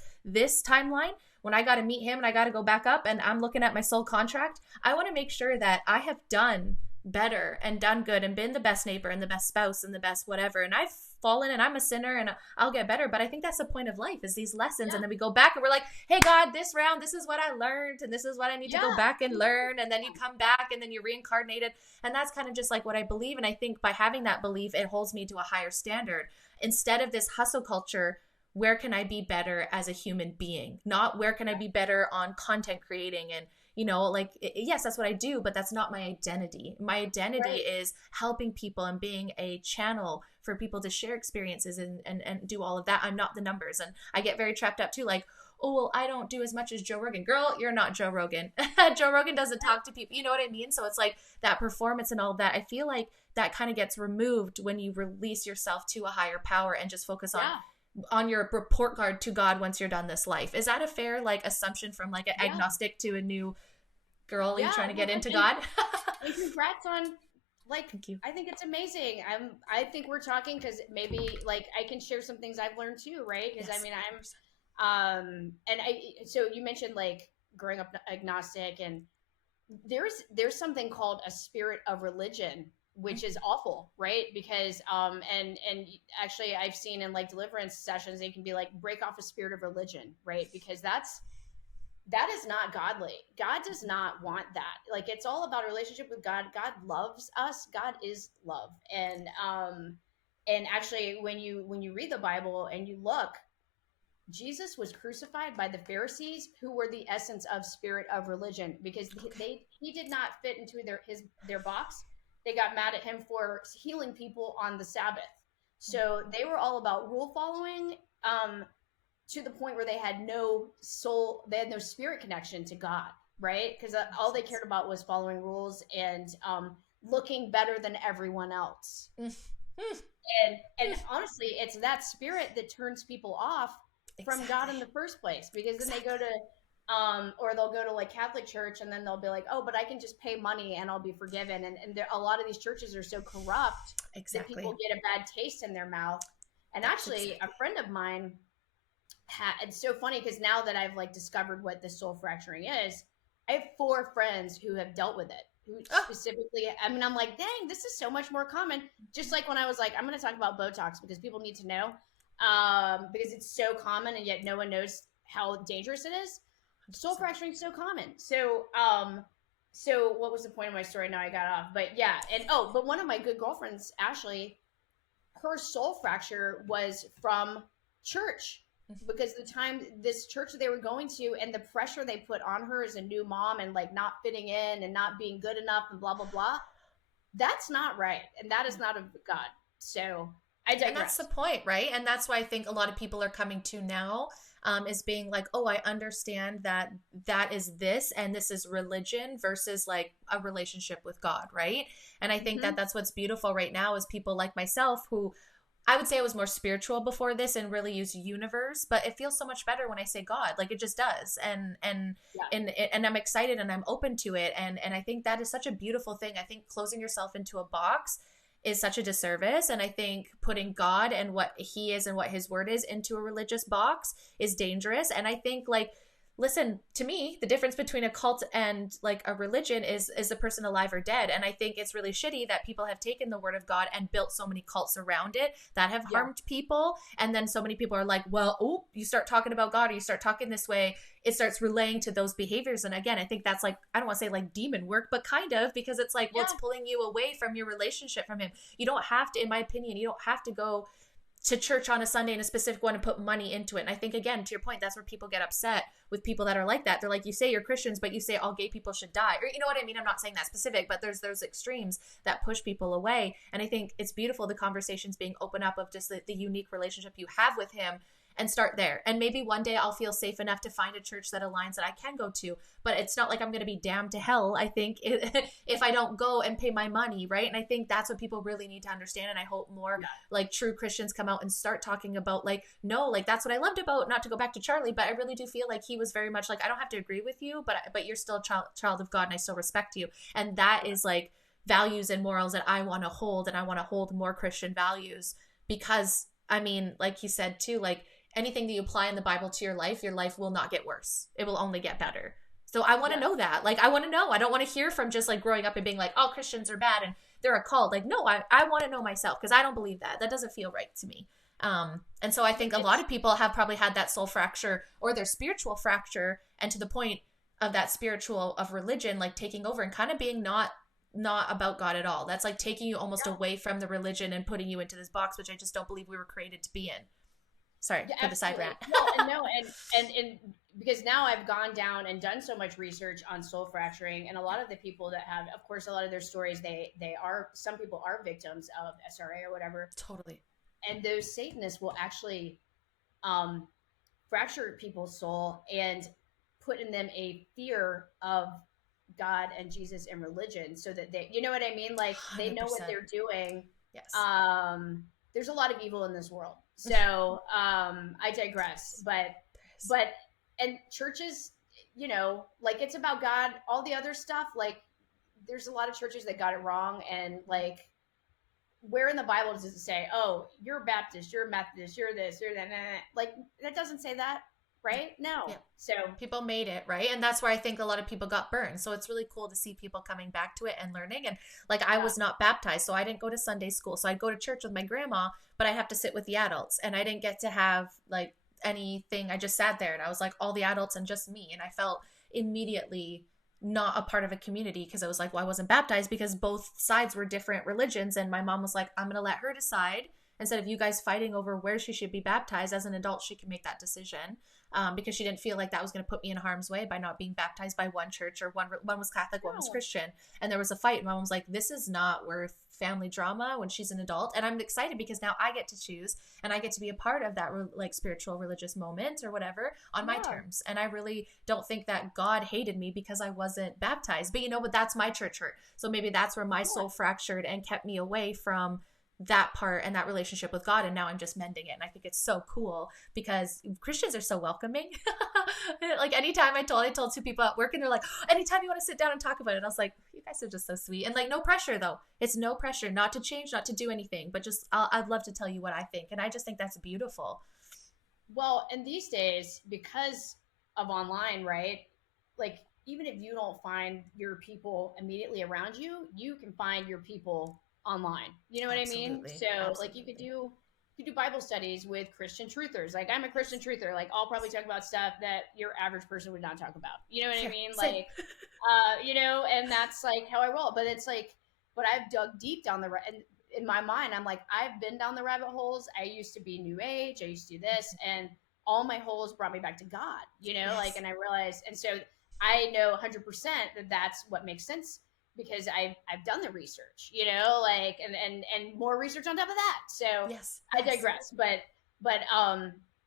timeline, when I got to meet him and I got to go back up and I'm looking at my soul contract, I want to make sure that I have done better and done good and been the best neighbor and the best spouse and the best whatever, and I've fallen and I'm a sinner and I'll get better. But I think that's the point of life, is these lessons. And then we go back and we're like, hey God, this round, this is what I learned, and this is what I need to go back and learn. And then you come back and then you're reincarnated. And that's kind of just like what I believe. And I think by having that belief, it holds me to a higher standard instead of this hustle culture. Where can I be better as a human being? Not where can I be better on content creating and like, yes, that's what I do, but that's not my identity. My identity is helping people and being a channel for people to share experiences and do all of that. I'm not the numbers. And I get very trapped up too, like, oh, well, I don't do as much as Joe Rogan. Girl, you're not Joe Rogan. Joe Rogan doesn't talk to people. You know what I mean? So it's like that performance and all that. I feel like that kind of gets removed when you release yourself to a higher power and just focus on on your report card to God once you're done this life. Is that a fair like assumption from like an agnostic to a new girl you trying to get into God? And congrats on, like, Thank you. I think it's amazing. I think we're talking because maybe like I can share some things I've learned too, right? Because Yes. I mean and so you mentioned like growing up agnostic, and there's something called a spirit of religion, which is awful, right? Because and actually I've seen in like deliverance sessions they can be like, break off a spirit of religion, right? Because that is not godly. God does not want that. Like, it's all about a relationship with God. God loves us. God is love. And actually when you read the Bible and you look, Jesus was crucified by the Pharisees, who were the essence of spirit of religion, because he did not fit into their box. They got mad at him for healing people on the Sabbath. So they were all about rule following, to the point where they had no soul, they had no spirit connection to God, right? Because all they cared about was following rules and looking better than everyone else. And honestly, it's that spirit that turns people off from God in the first place, because then they go to or they'll go to like Catholic church, and then they'll be like, oh, but I can just pay money and I'll be forgiven. And there, a lot of these churches are so corrupt that people get a bad taste in their mouth. And actually, a friend of mine it's so funny because now that I've like discovered what the soul fracturing is, I have 4 friends who have dealt with it, who specifically, I mean, I'm like, dang, this is so much more common. Just like when I was like, I'm going to talk about Botox because people need to know, because it's so common and yet no one knows how dangerous it is. Soul fracturing is so common. So what was the point of my story? Now I got off, but yeah. And but one of my good girlfriends, Ashley, her soul fracture was from church, because the time this church that they were going to and the pressure they put on her as a new mom and like not fitting in and not being good enough and blah blah blah, that's not right, and that is not of God. So I digress. And that's the point, right? And that's why I think a lot of people are coming to now, is being like, oh, I understand that that is this and this is religion versus like a relationship with God, right? And I think that that's what's beautiful right now is people like myself who, I would say I was more spiritual before this and really use universe, but it feels so much better when I say God. Like it just does. And I'm excited and I'm open to it. And I think that is such a beautiful thing. I think closing yourself into a box is such a disservice. And I think putting God and what he is and what his word is into a religious box is dangerous. And I think like, listen, to me, the difference between a cult and like a religion is the person alive or dead. And I think it's really shitty that people have taken the word of God and built so many cults around it that have harmed people. And then so many people are like, well, oh, you start talking about God or you start talking this way, it starts relaying to those behaviors. And again, I think that's like, I don't want to say like demon work, but kind of, because it's like, well, it's pulling you away from your relationship from him. You don't have to, in my opinion, you don't have to go to church on a Sunday in a specific one and put money into it. And I think, again, to your point, that's where people get upset with people that are like that. They're like, you say you're Christians, but you say all gay people should die. Or you know what I mean? I'm not saying that specific, but there's those extremes that push people away. And I think it's beautiful, the conversations being open up of just the unique relationship you have with him, and start there. And maybe one day I'll feel safe enough to find a church that aligns that I can go to, but it's not like I'm going to be damned to hell, I think, if I don't go and pay my money, right? And I think that's what people really need to understand. And I hope more like true Christians come out and start talking about like, no, like that's what I loved about, not to go back to Charlie, but I really do feel like he was very much like, I don't have to agree with you, but you're still a child of God and I still respect you. And that is like values and morals that I want to hold, and I want to hold more Christian values because, I mean, like he said too, like, anything that you apply in the Bible to your life will not get worse. It will only get better. So I want to know that. Like, I want to know. I don't want to hear from just like growing up and being like, oh, Christians are bad and they're a cult. Like, no, I want to know myself because I don't believe that. That doesn't feel right to me. And so I think a lot of people have probably had that soul fracture or their spiritual fracture, and to the point of that spiritual of religion, like taking over and kind of being not about God at all. That's like taking you almost away from the religion and putting you into this box, which I just don't believe we were created to be in. Sorry for the side rant. and because now I've gone down and done so much research on soul fracturing, and a lot of the people that have, of course, a lot of their stories, they are, some people are victims of SRA or whatever. Totally. And those Satanists will actually fracture people's soul and put in them a fear of God and Jesus and religion, so that they, you know what I mean? Like 100%. They know what they're doing. Yes. There's a lot of evil in this world. So I digress. But and churches, you know, like it's about God. All the other stuff, like there's a lot of churches that got it wrong, and like where in the Bible does it say, "Oh, you're Baptist, you're Methodist, you're this, you're that"? Nah, nah, nah. Like that doesn't say that, right? No. Yeah. So People made it, right? And that's where I think a lot of people got burned. So it's really cool to see people coming back to it and learning. And like I yeah, was not baptized, so I didn't go to Sunday school. So I'd go to church with my grandma, but I have to sit with the adults. And I didn't get to have like anything. I just sat there and I was like all the adults and just me. And I felt immediately not a part of a community because I was like, well, I wasn't baptized because both sides were different religions. And my mom was like, I'm going to let her decide. Instead of you guys fighting over where she should be baptized, as an adult, she can make that decision, because she didn't feel like that was going to put me in harm's way by not being baptized by one church, or one was Catholic, one was no, Christian, and there was a fight. And my mom was like, "This is not worth family drama when she's an adult." And I'm excited because now I get to choose and I get to be a part of that like spiritual religious moment or whatever on my yeah, terms. And I really don't think that God hated me because I wasn't baptized. But but that's my church hurt. So maybe that's where my yeah. soul fractured and kept me away from that part and that relationship with God, and now I'm just mending it. And I think it's so cool because Christians are so welcoming. Like anytime I told two people at work, and they're like, anytime you want to sit down and talk about it. And I was like, you guys are just so sweet. And like no pressure though. It's no pressure, not to change, not to do anything, but just I'd love to tell you what I think. And I just think that's beautiful. Well, and these days, because of online, right? Like, even if you don't find your people immediately around you, you can find your people online. You know what I mean? Absolutely. So, like, Absolutely. you could do Bible studies with Christian truthers. Like, I'm a Christian truther. Like, I'll probably talk about stuff that your average person would not talk about. You know what I Fair. mean? Same. Like, you know, and that's like how I roll. But it's like, but I've dug deep down and in my mind, I'm like, I've been down the rabbit holes. I used to be New Age. I used to do this, and all my holes brought me back to God. You know, like, Yes. and I realized, and so I know 100% that that's what makes sense because I've done the research. You know, like, and more research on top of that. So Yes. I Yes. digress, but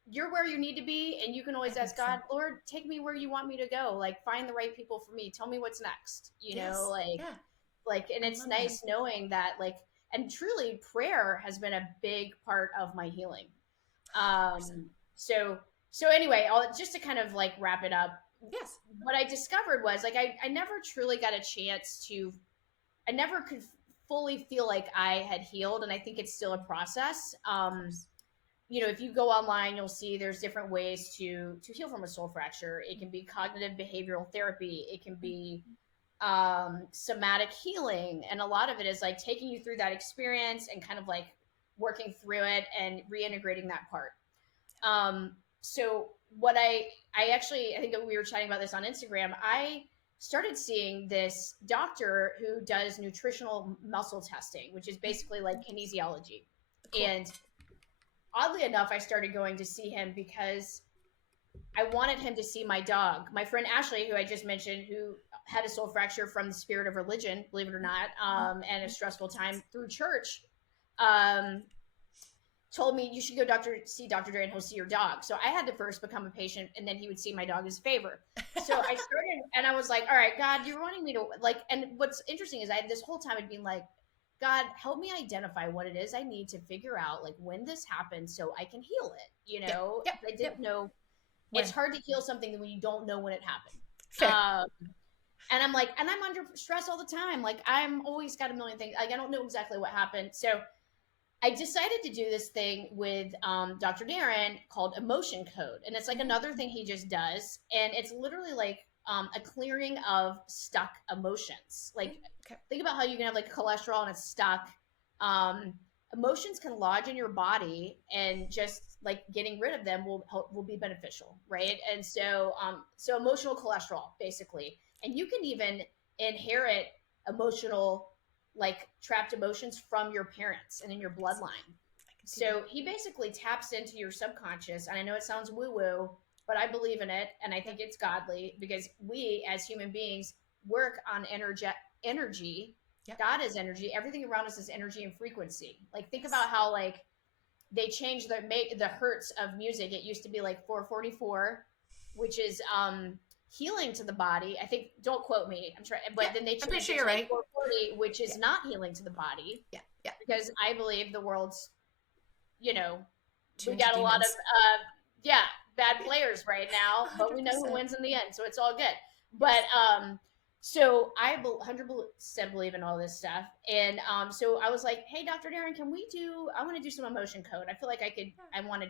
you're where you need to be, and you can I always think ask so. God, Lord, take me where you want me to go. Like, find the right people for me. Tell me what's next. You know, Yes. Yeah. and I it's love that. nice knowing that, like, and truly, prayer has been a big part of my healing. 100%. So so anyway, just to kind of like wrap it up, Yes. what I discovered was like I never truly got a chance to I never could fully feel like I had healed, and I think it's still a process. Of course. You know, if you go online, you'll see there's different ways to heal from a soul fracture. It can be cognitive behavioral therapy. It can be somatic healing, and a lot of it is like taking you through that experience and kind of like working through it and reintegrating that part. So what I actually, I think that we were chatting about this on Instagram. I started seeing this doctor who does nutritional muscle testing, which is basically like kinesiology. Cool. And oddly enough, I started going to see him because I wanted him to see my dog. My friend Ashley, who I just mentioned, who had a soul fracture from the spirit of religion, believe it or not, and a stressful time through church, um, told me you should go see Dr. Dre and he'll see your dog. So I had to first become a patient, and then he would see my dog as a favor. So I started, and I was like, all right, God, you're wanting me to like, and what's interesting is I this whole time I'd been like, God, help me identify what it is I need to figure out, like when this happened so I can heal it. You Yep. know, Yep. I Yep. didn't know. It's When? hard to heal something when you don't know when it happened. Fair. And I'm like, and I'm under stress all the time. Like I'm always got a million things. Like I don't know exactly what happened. So I decided to do this thing with Dr. Darren called Emotion Code. And it's like another thing he just does. And it's literally like a clearing of stuck emotions. Like, Okay. think about how you can have like cholesterol and it's stuck. Um, Emotions can lodge in your body, and just like getting rid of them will be beneficial, right? And so, so emotional cholesterol, basically. And you can even inherit emotional like trapped emotions from your parents and in your bloodline. I can see So that. he basically taps into your subconscious. And I know it sounds woo woo, but I believe in it. And I Yep. think it's godly because we as human beings work on energy. Yep. God is energy. Everything around us is energy and frequency. Like think about how like they changed the hertz of music. It used to be like 444, which is healing to the body. I think, don't quote me. I'm trying, but Yeah. then they I'm pretty changed sure it you're to like right. 440, which Yeah. is not healing to the body Yeah. Yeah. because I believe the world's, you know, we into got a lot of demons. yeah, bad players right now, but we know who 100%. wins in the end, so it's all good. But so I 100% believe in all this stuff, and so I was like, hey, Dr. Darren, can we do? I want to do some emotion code. I feel like I could. I want to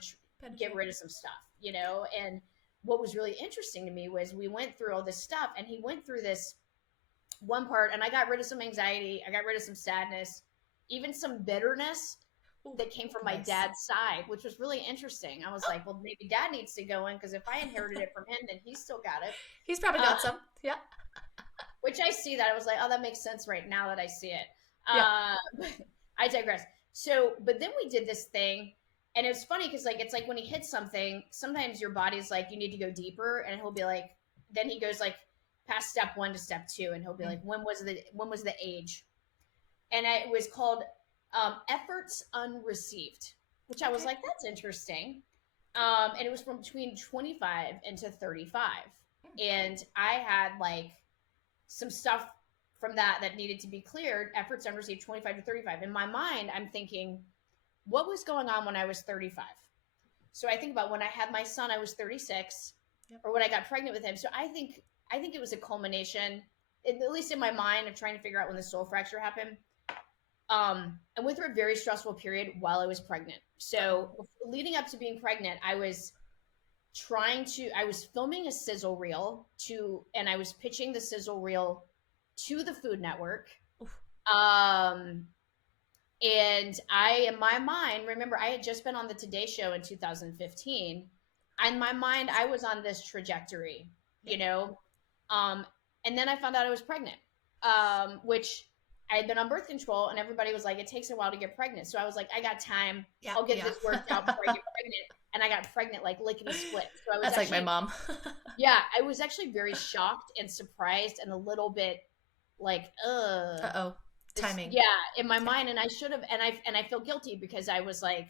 get rid of some stuff, you know. And what was really interesting to me was we went through all this stuff, and he went through this one part, and I got rid of some anxiety, I got rid of some sadness, even some bitterness that came from my dad's side, which was really interesting. I was like, well, maybe dad needs to go in, because if I inherited it from him, then he's still got it. He's probably got some. Yeah. Which I see that. I was like, oh, that makes sense right now that I see it. Yeah. I digress. So, but then we did this thing, and it was funny because like it's like when he hits something, sometimes your body's like, you need to go deeper, and he'll be like, then he goes like past step 1 to step 2, and he'll be like, when was the age? And it was called efforts unreceived, which I was like, that's interesting. And it was from between 25 and to 35, and I had like some stuff from that needed to be cleared. Efforts unreceived 25 to 35. In my mind, I'm thinking, what was going on when I was 35? So I think about when I had my son, I was 36, or when I got pregnant with him. So I think it was a culmination, at least in my mind, of trying to figure out when the soul fracture happened. I went through a very stressful period while I was pregnant. So leading up to being pregnant, I was filming a sizzle reel and I was pitching the sizzle reel to the Food Network. And I, in my mind, remember I had just been on the Today Show in 2015. In my mind, I was on this trajectory, you know? And then I found out I was pregnant, which I had been on birth control, and everybody was like, it takes a while to get pregnant. So I was like, I got time. I'll get this worked out before I get pregnant. And I got pregnant like lickety split. So I was That's like my mom. Yeah, I was actually very shocked and surprised and a little bit like, timing. Yeah, in my mind, and I should have, and I feel guilty because I was like,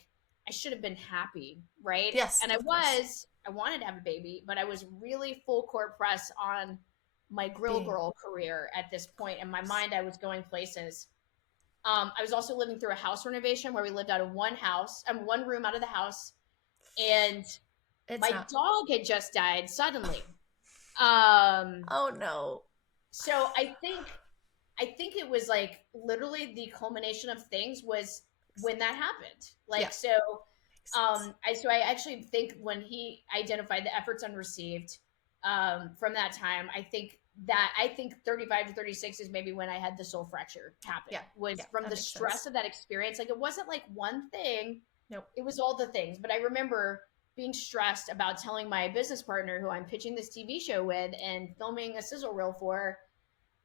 I should have been happy, right? Yes, and I wanted to have a baby, but I was really full court press on my Grill Girl career at this point. In my mind, I was going places. I was also living through a house renovation where we lived out of one room out of the house, and my dog had just died suddenly. Oh no. So I think it was like literally the culmination of things was when that happened. Like, so I actually think when he identified the efforts unreceived, from that time, I think 35 to 36 is maybe when I had the soul fracture happen. From the stress of that experience. Like, it wasn't like one thing. Nope. It was all the things. But I remember being stressed about telling my business partner, who I'm pitching this TV show with and filming a sizzle reel for,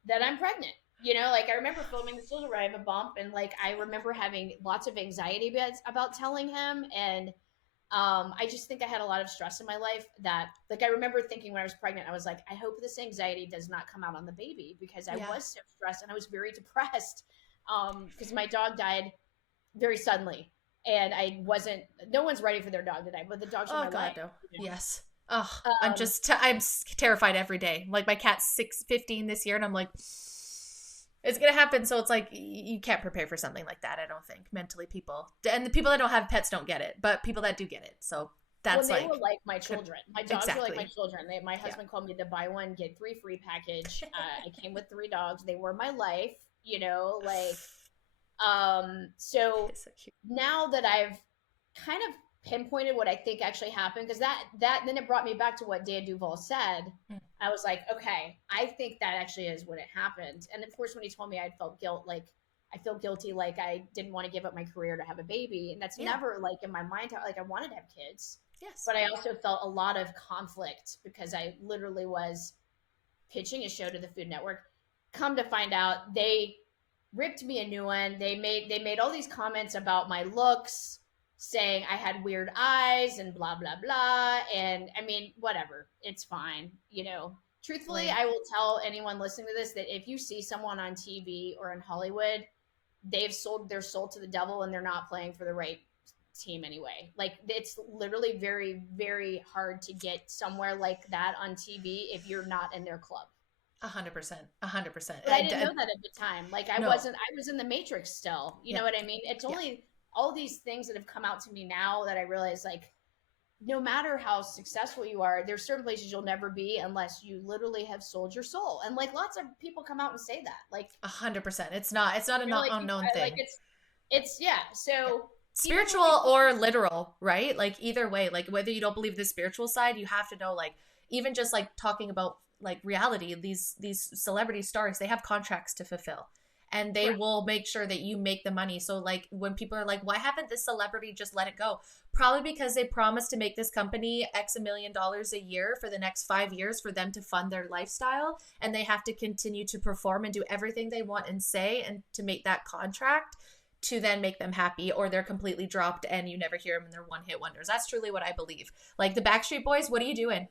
that I'm pregnant. You know, like, I remember filming the sizzle reel, I have a bump, and like I remember having lots of anxiety about telling him, and I just think I had a lot of stress in my life that, like, I remember thinking when I was pregnant, I was like, I hope this anxiety does not come out on the baby, because I was so stressed and I was very depressed, because my dog died very suddenly, and no one's ready for their dog to die, but the dog's in my life. No. You know? Yes. Oh, I'm terrified every day. Like, my cat's 15 this year, and I'm like, it's going to happen. So it's like, you can't prepare for something like that, I don't think. Mentally, and the people that don't have pets don't get it, but people that do get it. So that's they were like my children. My dogs were like my children. My husband called me the buy one, get 3 free package. I came with 3 dogs. They were my life, you know, like, so now that I've kind of pinpointed what I think actually happened, because that then it brought me back to what Dan Duval said. I was like, okay, I think that actually is what it happened. And of course, when he told me, I felt like I feel guilty, like I didn't want to give up my career to have a baby, and that's never like in my mind. Like, I wanted to have kids, but I also felt a lot of conflict because I literally was pitching a show to the Food Network. Come to find out, they ripped me a new one. They made all these comments about my looks, saying I had weird eyes and blah, blah, blah. And I mean, whatever, it's fine. You know, truthfully, I will tell anyone listening to this that if you see someone on TV or in Hollywood, they've sold their soul to the devil, and they're not playing for the right team anyway. Like, it's literally very, very hard to get somewhere like that on TV if you're not in their club. 100%. But I didn't know that at the time. Like, I was in the Matrix still. You know what I mean? It's only all these things that have come out to me now that I realize, like, no matter how successful you are, there's certain places you'll never be unless you literally have sold your soul. And like lots of people come out and say that, like 100%. It's not a not like unknown like thing. it's yeah. Yeah. So even when Spiritual people, or literal, right? Like either way, like whether you don't believe the spiritual side, you have to know, like, even just like talking about like reality, these celebrity stars, they have contracts to fulfill. And they correct, will make sure that you make the money. So like when people are like, why haven't this celebrity just let it go? Probably because they promised to make this company X $1 million a year for the next 5 years for them to fund their lifestyle. And they have to continue to perform and do everything they want and say and to make that contract to then make them happy, or they're completely dropped and you never hear them and they're one hit wonders. That's truly what I believe. Like the Backstreet Boys, what are you doing?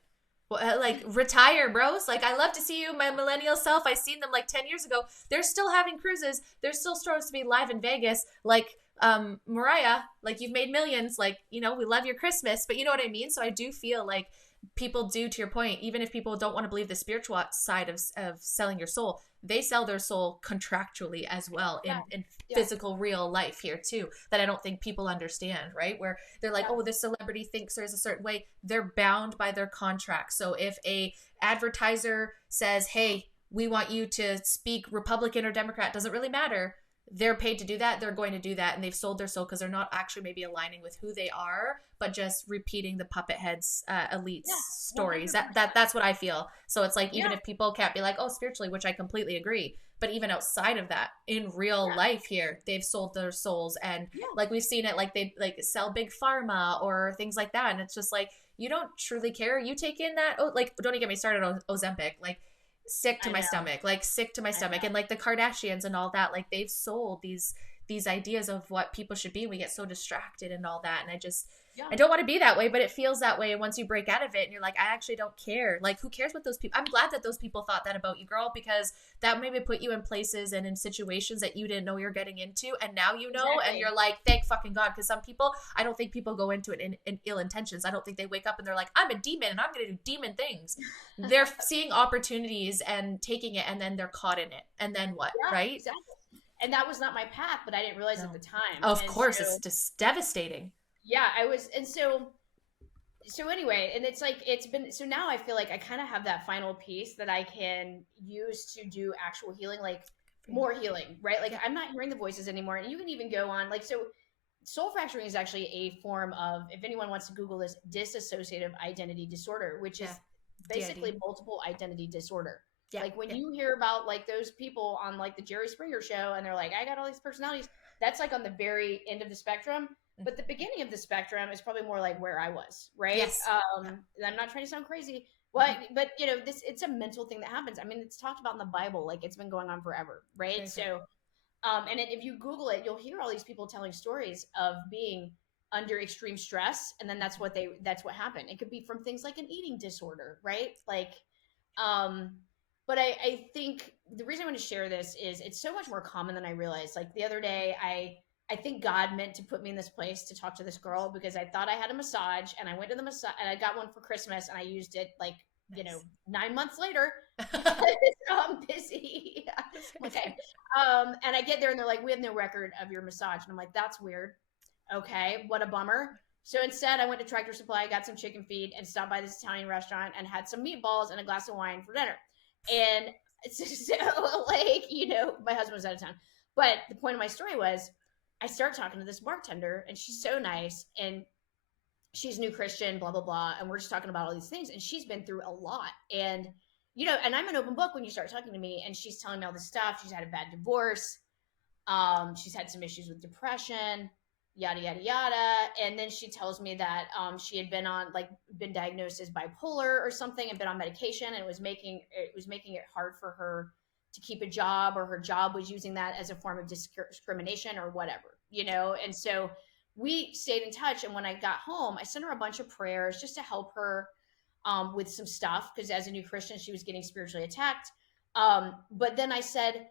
Well, like retire, bros. Like I love to see you, my millennial self. I seen them like 10 years ago. They're still having cruises. They're still supposed to be live in Vegas. Like Mariah, like you've made millions. Like, you know, we love your Christmas, but you know what I mean? So I do feel like people do, to your point, even if people don't want to believe the spiritual side of selling your soul, they sell their soul contractually as well yeah, in yeah, physical real life here too, that I don't think people understand, right? Where they're like, yeah, oh, this celebrity thinks there's a certain way. They're bound by their contract. So if a advertiser says, hey, we want you to speak Republican or Democrat, doesn't really matter. They're paid to do that. They're going to do that. And they've sold their soul because they're not actually maybe aligning with who they are, but just repeating the puppet heads, elites yeah, stories. 100%. That's what I feel. So it's like, even Yeah, if people can't be like, oh, spiritually, which I completely agree, but even outside of that, in real yeah, life here, they've sold their souls. And yeah, like we've seen it, like they like sell big pharma or things like that. And it's just like, you don't truly care. You take in that. Oh, like, don't even get me started on Ozempic. Like, sick to I my know, stomach, like sick to my I stomach. know, And like the Kardashians and all that, like they've sold these ideas of what people should be. We get so distracted and all that. And yeah, I don't want to be that way, but it feels that way. And once you break out of it and you're like, I actually don't care. Like, who cares what those people, I'm glad that those people thought that about you, girl, because that maybe put you in places and in situations that you didn't know you're getting into. And now you know, and exactly, you're like, thank fucking God. Because some people, I don't think people go into it in ill intentions. I don't think they wake up and they're like, I'm a demon and I'm going to do demon things. They're seeing opportunities and taking it, and then they're caught in it. And then what, yeah, right? exactly. And that was not my path, but I didn't realize at No. the time. Of And course, so it's just devastating. yeah, I was, and so anyway, and it's like it's been, so now I feel like I kind of have that final piece that I can use to do actual healing, like more healing, right? Like Yeah. I'm not hearing the voices anymore. And you can even go on, like, so soul fracturing is actually a form of, if anyone wants to Google this, dissociative identity disorder, which is Yeah. basically DID. multiple identity disorder. Yeah. Like when Yeah. you hear about like those people on like the Jerry Springer show and they're like, I got all these personalities, that's like on the very end of the spectrum. But the beginning of the spectrum is probably more like where I was, right? Yes. I'm not trying to sound crazy, Mhm. but you know, this, it's a mental thing that happens. I mean, it's talked about in the Bible, like it's been going on forever, right? Very true. So and if you Google it, you'll hear all these people telling stories of being under extreme stress, and then that's what happened. It could be from things like an eating disorder, right? Like, um, but I think the reason I want to share this is it's so much more common than I realized. Like the other day, I think God meant to put me in this place to talk to this girl because I thought I had a massage, and I went to the massage and I got one for Christmas, and I used it like, you know, Nice. 9 months later because I'm busy. Okay. And I get there and they're like, we have no record of your massage. And I'm like, that's weird. Okay. What a bummer. So instead, I went to Tractor Supply, got some chicken feed, and stopped by this Italian restaurant and had some meatballs and a glass of wine for dinner. And so, like, you know, my husband was out of town. But the point of my story was I start talking to this bartender, and she's so nice. And she's new Christian, blah, blah, blah. And we're just talking about all these things. And she's been through a lot. And, you know, and I'm an open book when you start talking to me. And she's telling me all this stuff. She's had a bad divorce. She's had some issues with depression, yada, yada, yada. And then she tells me that she had been diagnosed as bipolar or something and been on medication. And it was making it hard for her to keep a job, or her job was using that as a form of discrimination or whatever, you know? And so we stayed in touch. And when I got home, I sent her a bunch of prayers just to help her with some stuff. Because as a new Christian, she was getting spiritually attacked. But then I said,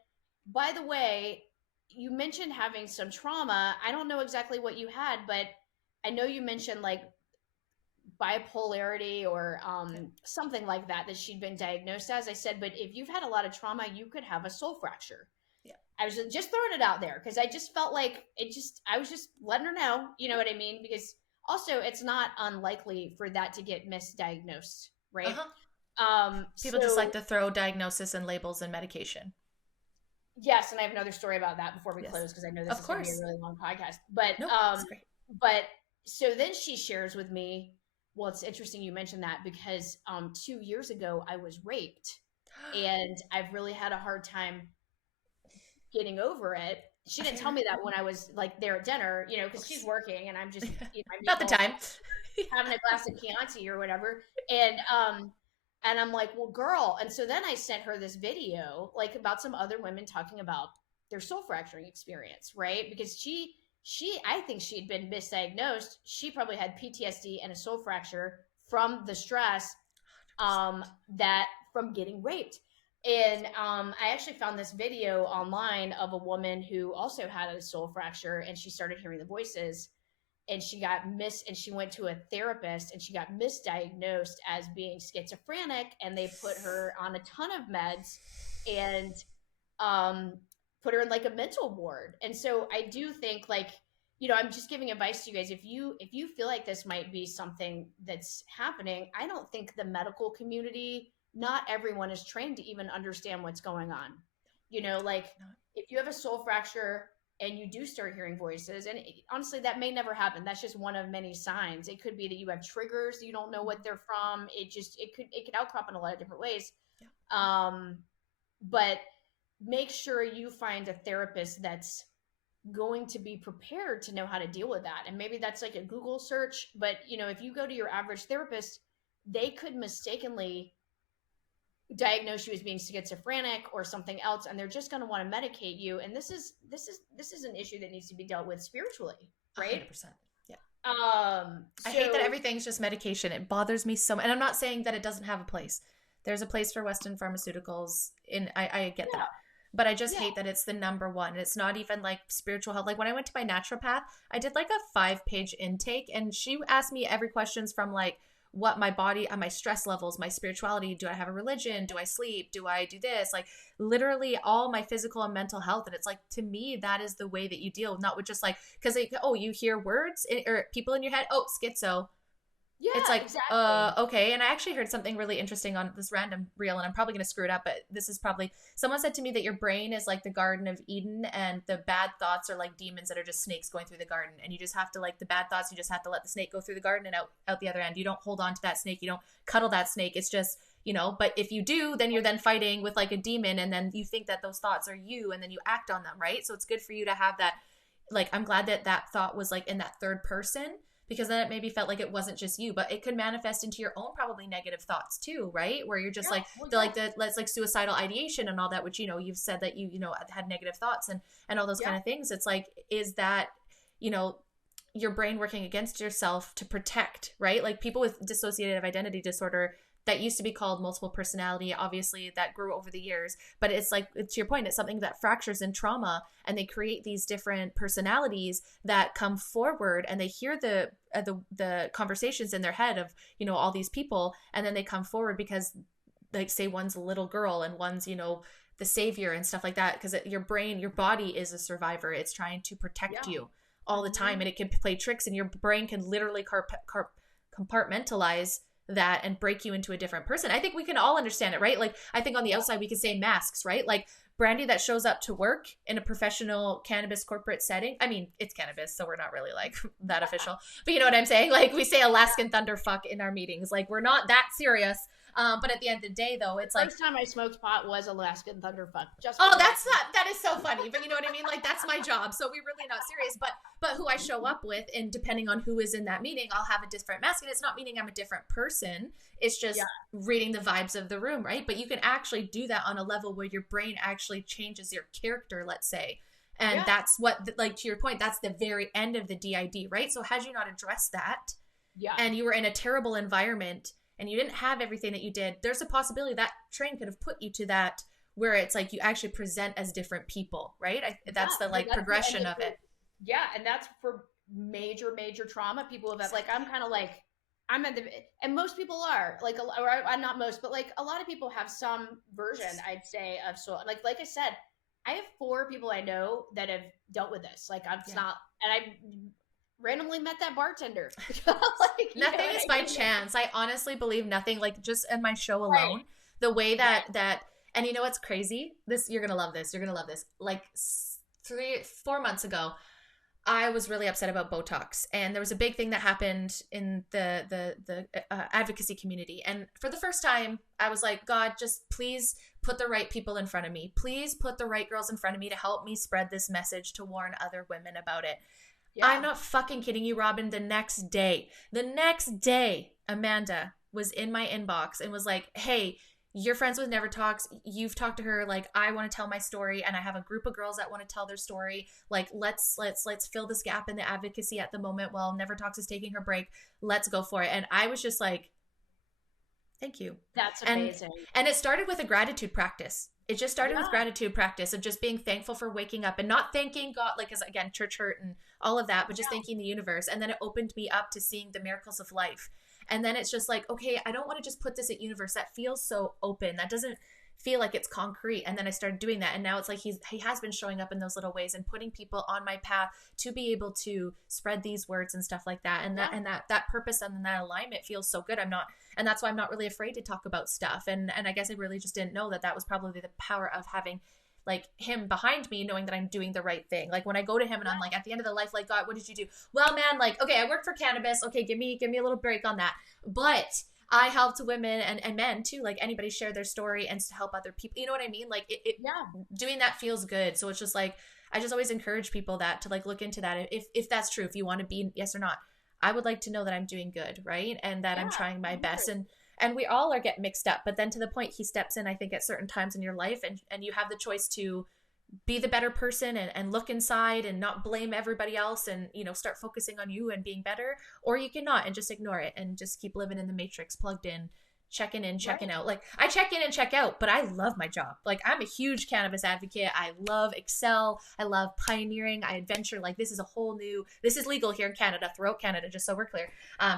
by the way, you mentioned having some trauma. I don't know exactly what you had, but I know you mentioned like bipolarity or something like that she'd been diagnosed as. I said, but if you've had a lot of trauma, you could have a soul fracture. Yeah. I was just throwing it out there because I just felt like I was just letting her know, you know what I mean? Because also it's not unlikely for that to get misdiagnosed, right? Uh-huh. People just like So to throw diagnosis and labels and medication. yes, and I have another story about that before we Yes. close because I know this Of is going to be a course. really long podcast. But Nope, it's great. but so then she shares with me. Well, it's interesting you mentioned that because 2 years ago I was raped, and I've really had a hard time getting over it. She didn't tell Fair. me that when I was like there at dinner, you know, because she's Oops. working and I'm just, you know, Not the time. having a glass of Chianti or whatever. And I'm like, well, girl. And so then I sent her this video, like about some other women talking about their soul fracturing experience, right? Because I think she had been misdiagnosed. She probably had PTSD and a soul fracture from the stress, that from getting raped. And I actually found this video online of a woman who also had a soul fracture, and she started hearing the voices, and she went to a therapist, and she got misdiagnosed as being schizophrenic, and they put her on a ton of meds, and um, put her in like a mental ward. And so I do think, like, you know, I'm just giving advice to you guys. If you feel like this might be something that's happening, I don't think the medical community, not everyone is trained to even understand what's going on. You know, like if you have a soul fracture and you do start hearing voices, and honestly, that may never happen. That's just one of many signs. It could be that you have triggers, you don't know what they're from. It could outcrop in a lot of different ways. Yeah. But make sure you find a therapist that's going to be prepared to know how to deal with that. And maybe that's like a Google search, but you know, if you go to your average therapist, they could mistakenly diagnose you as being schizophrenic or something else, and they're just going to want to medicate you. And this is an issue that needs to be dealt with spiritually, right? 100%. Yeah. So I hate that everything's just medication. It bothers me so much. And I'm not saying that it doesn't have a place. There's a place for Western pharmaceuticals. I get that. But I just hate that it's the number one. And it's not even like spiritual health. Like when I went to my naturopath, I did like a 5-page intake, and she asked me every questions from like what my body, my stress levels, my spirituality, do I have a religion, do I sleep, do I do this, like literally all my physical and mental health. And it's like, to me, that is the way that you deal, not with just like, because you hear words or people in your head, oh, schizo. yeah, It's like, exactly. okay. And I actually heard something really interesting on this random reel, and I'm probably going to screw it up, but this is probably, someone said to me that your brain is like the Garden of Eden, and the bad thoughts are like demons that are just snakes going through the garden. And you just have to, like, the bad thoughts, you just have to let the snake go through the garden and out the other end. You don't hold on to that snake. You don't cuddle that snake. It's just, but if you do, then you're then fighting with like a demon, and then you think that those thoughts are you, and then you act on them, right? So it's good for you to have that. Like, I'm glad that that thought was like in that third person, because then it maybe felt like it wasn't just you, but it could manifest into your own probably negative thoughts too, right? Where you're just let's like suicidal ideation and all that, which, you've said that you had negative thoughts and all those kind of things. It's like, is that, your brain working against yourself to protect, right? Like people with dissociative identity disorder, that used to be called multiple personality, obviously that grew over the years, but it's like, to your point, it's something that fractures in trauma, and they create these different personalities that come forward, and they hear the conversations in their head of, all these people, and then they come forward because, like, say one's a little girl and one's, the savior and stuff like that, because your body is a survivor. It's trying to protect you all the time, and it can play tricks, and your brain can literally compartmentalize that and break you into a different person. I think we can all understand it, right? Like, I think on the outside we could say masks, right? Like Brandy that shows up to work in a professional cannabis corporate setting. I mean, it's cannabis, so we're not really like that official, but you know what I'm saying? Like, we say Alaskan thunderfuck in our meetings. Like, we're not that serious. But at the end of the day, though, it's like, first time I smoked pot was Alaskan thunderfuck. That is so funny. But you know what I mean? Like, that's my job. So we're really not serious. But who I show up with, and depending on who is in that meeting, I'll have a different mask. And it's not meaning I'm a different person. It's just reading the vibes of the room, right? But you can actually do that on a level where your brain actually changes your character, let's say. And that's what, like, to your point, that's the very end of the DID, right? So had you not addressed that, and you were in a terrible environment, and you didn't have everything that you did, there's a possibility that train could have put you to that, where it's like you actually present as different people, right? That's the progression of it. Yeah, and that's for major trauma. People have like, I'm kind of like, I'm at the, and most people are like, or not most, but like a lot of people have some version, I'd say, of soul. Like I said, I have 4 people I know that have dealt with this. Like, it's Yeah. not, and I randomly met that bartender. Like, Nothing is by chance. I honestly believe nothing. Like just in my show Right. alone, the way Yes. that and you know what's crazy? This you're gonna love this. You're gonna love this. Like 4 months ago, I was really upset about Botox, and there was a big thing that happened in the advocacy community. And for the first time, I was like, God, just please put the right people in front of me. Please put the right girls in front of me to help me spread this message to warn other women about it. Yeah. I'm not fucking kidding you, Robyn. The next day, Amanda was in my inbox and was like, hey, you're friends with Never Talks. You've talked to her. Like, I want to tell my story, and I have a group of girls that want to tell their story. Like, let's fill this gap in the advocacy at the moment while Never Talks is taking her break. Let's go for it. And I was just like, thank you. That's amazing. And it started with a gratitude practice. It just started with gratitude practice of just being thankful for waking up and not thanking God, like, as again, church hurt and all of that, but just thanking the universe. And then it opened me up to seeing the miracles of life. And then it's just like, okay, I don't want to just put this at universe. That feels so open. That doesn't feel like it's concrete. And then I started doing that. And now it's like he has been showing up in those little ways and putting people on my path to be able to spread these words and stuff like that. And that purpose and that alignment feels so good. And that's why I'm not really afraid to talk about stuff. And I guess I really just didn't know that was probably the power of having like him behind me, knowing that I'm doing the right thing. Like when I go to him and I'm like, at the end of the life, like, God, what did you do? Well, man, like, okay, I worked for cannabis. Okay, give me a little break on that. But I helped women and men too, like anybody share their story and to help other people. You know what I mean? Like doing that feels good. So it's just like, I just always encourage people that to like look into that. If that's true, if you want to be yes or not, I would like to know that I'm doing good. Right. And that I'm trying my best. And we all are get mixed up, but then to the point he steps in, I think at certain times in your life and you have the choice to be the better person and look inside and not blame everybody else and, you know, start focusing on you and being better, or you cannot and just ignore it and just keep living in the matrix, plugged in, checking in, checking out. Like I check in and check out, but I love my job. Like I'm a huge cannabis advocate. I love Excel. I love pioneering. I adventure. Like this is legal here in Canada, throughout Canada, just so we're clear.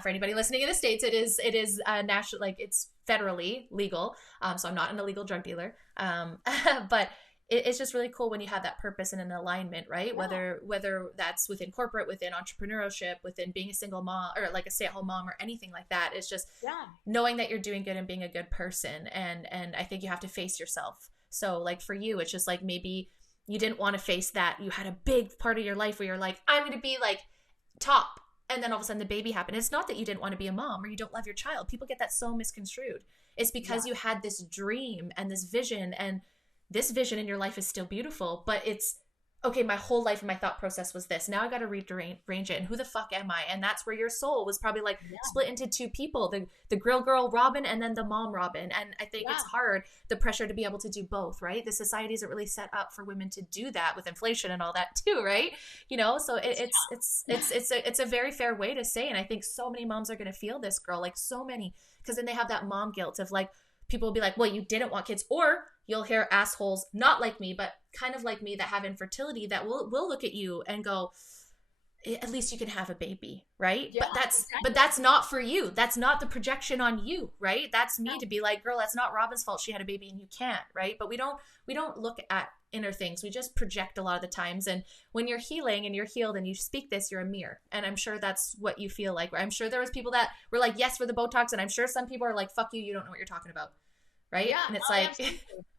For anybody listening in the States, it is national, like it's federally legal. So I'm not an illegal drug dealer. But it's just really cool when you have that purpose and an alignment, right? Yeah. Whether that's within corporate, within entrepreneurship, within being a single mom or like a stay-at-home mom or anything like that. It's just knowing that you're doing good and being a good person. And I think you have to face yourself. So like for you, it's just like maybe you didn't want to face that. You had a big part of your life where you're like, I'm going to be like top. And then all of a sudden the baby happened. It's not that you didn't want to be a mom or you don't love your child. People get that so misconstrued. It's because you had this dream and this vision, and this vision in your life is still beautiful, but it's okay. My whole life and my thought process was this. Now I got to rearrange it. And who the fuck am I? And that's where your soul was probably like split into two people, the Grill Girl Robyn and then the mom Robyn. And I think it's hard, the pressure to be able to do both, right? The society isn't really set up for women to do that with inflation and all that too, right? You know, so it's a very fair way to say. And I think so many moms are going to feel this, girl, like so many, because then they have that mom guilt of like, people will be like, well, you didn't want kids, or you'll hear assholes, not like me, but kind of like me, that have infertility that will look at you and go, at least you can have a baby, right? Yeah, but that's not for you. That's not the projection on you, right? That's me to be like, girl, that's not Robyn's fault. She had a baby and you can't, right? But we don't look at inner things. We just project a lot of the times. And when you're healing and you're healed and you speak this, you're a mirror. And I'm sure that's what you feel like. I'm sure there was people that were like, yes, for the Botox. And I'm sure some people are like, fuck you. You don't know what you're talking about. Right. Yeah, and it's like,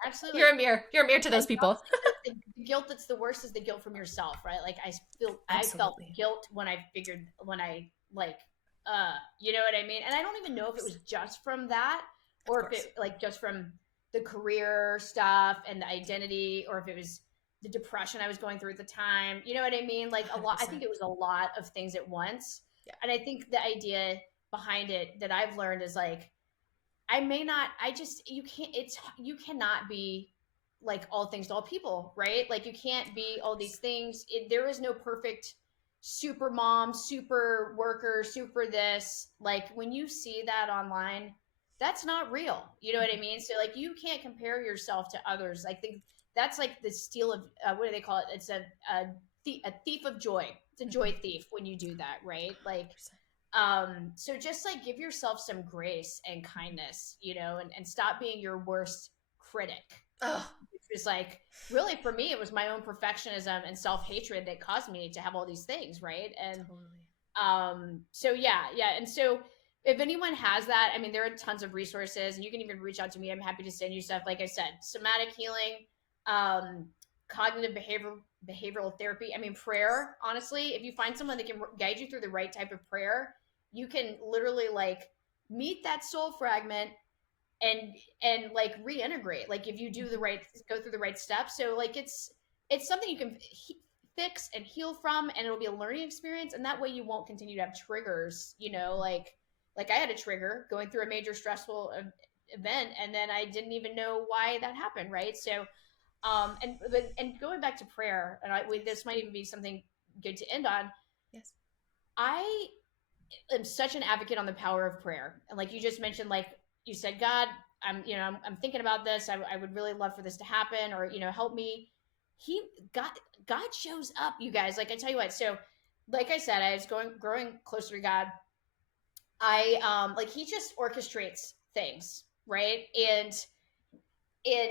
absolutely. You're a mirror to those people. The guilt that's the worst is the guilt from yourself, right? Like I felt guilt when I like, you know what I mean? And I don't even know if it was just from that or if it like just from the career stuff and the identity, or if it was the depression I was going through at the time. You know what I mean? Like 100%. I think it was a lot of things at once. Yeah. And I think the idea behind it that I've learned is like, you cannot be like all things to all people, right? Like you can't be all these things. There is no perfect super mom, super worker, super this. Like when you see that online, that's not real. You know what I mean? So like you can't compare yourself to others. I think that's like the steal of, what do they call it? It's a thief of joy. It's a joy thief when you do that, right? Like, so just like give yourself some grace and kindness, you know, and stop being your worst critic, which was like, really for me, it was my own perfectionism and self-hatred that caused me to have all these things. Right. And so yeah. And so if anyone has that, I mean, there are tons of resources, and you can even reach out to me. I'm happy to send you stuff. Like I said, somatic healing, cognitive behavioral therapy. I mean, prayer, honestly, if you find someone that can guide you through the right type of prayer, you can literally like meet that soul fragment and like reintegrate. Like if you do go through the right steps. So like it's something you can fix and heal from, and it'll be a learning experience. And that way you won't continue to have triggers, like I had a trigger going through a major stressful event, and then I didn't even know why that happened. Right. So, and going back to prayer, and this might even be something good to end on. Yes. I am such an advocate on the power of prayer. And like you just mentioned, like you said, God, I'm thinking about this. I would really love for this to happen, or, help me. God shows up, you guys. Like I tell you what, so like I said, I was growing closer to God. Like he just orchestrates things, right? And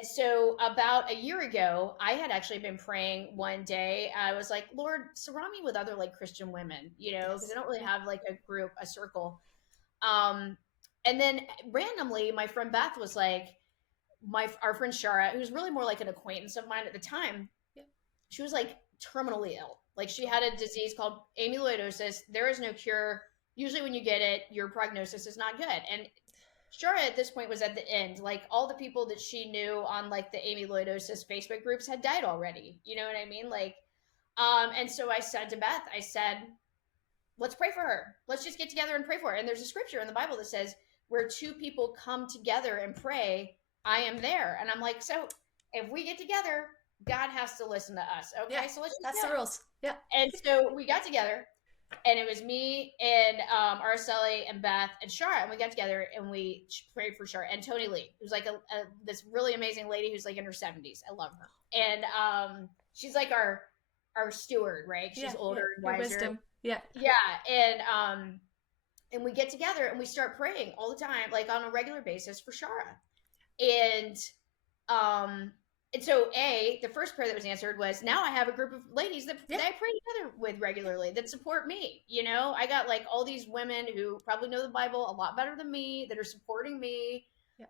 so about a year ago, I had actually been praying one day. I was like, Lord, surround me with other like Christian women, because I don't really have like a group, a circle. And then randomly, my friend Beth was like, our friend Shara, who's really more like an acquaintance of mine at the time, she was like terminally ill. Like she had a disease called amyloidosis. There is no cure. Usually when you get it, your prognosis is not good. And Shara at this point was at the end. Like all the people that she knew on like the amyloidosis Facebook groups had died already. You know what I mean? Like, and so I said to Beth, I said, let's pray for her. Let's just get together and pray for her. And there's a scripture in the Bible that says, where two people come together and pray, I am there. And I'm like, so if we get together, God has to listen to us. Okay. Yeah, so let's just that's the rules. Yeah. And so we got together, and it was me and Araceli and Beth and Shara, and we got together and we prayed for Shara and Tony Lee, who's like this really amazing lady who's like in her 70s. I love her. And she's like our steward, right? She's older and wiser. Wisdom. Yeah. Yeah. And we get together and we start praying all the time, like on a regular basis for Shara. And so the first prayer that was answered was, now I have a group of ladies that I pray together with regularly that support me. I got like all these women who probably know the Bible a lot better than me that are supporting me. Yeah.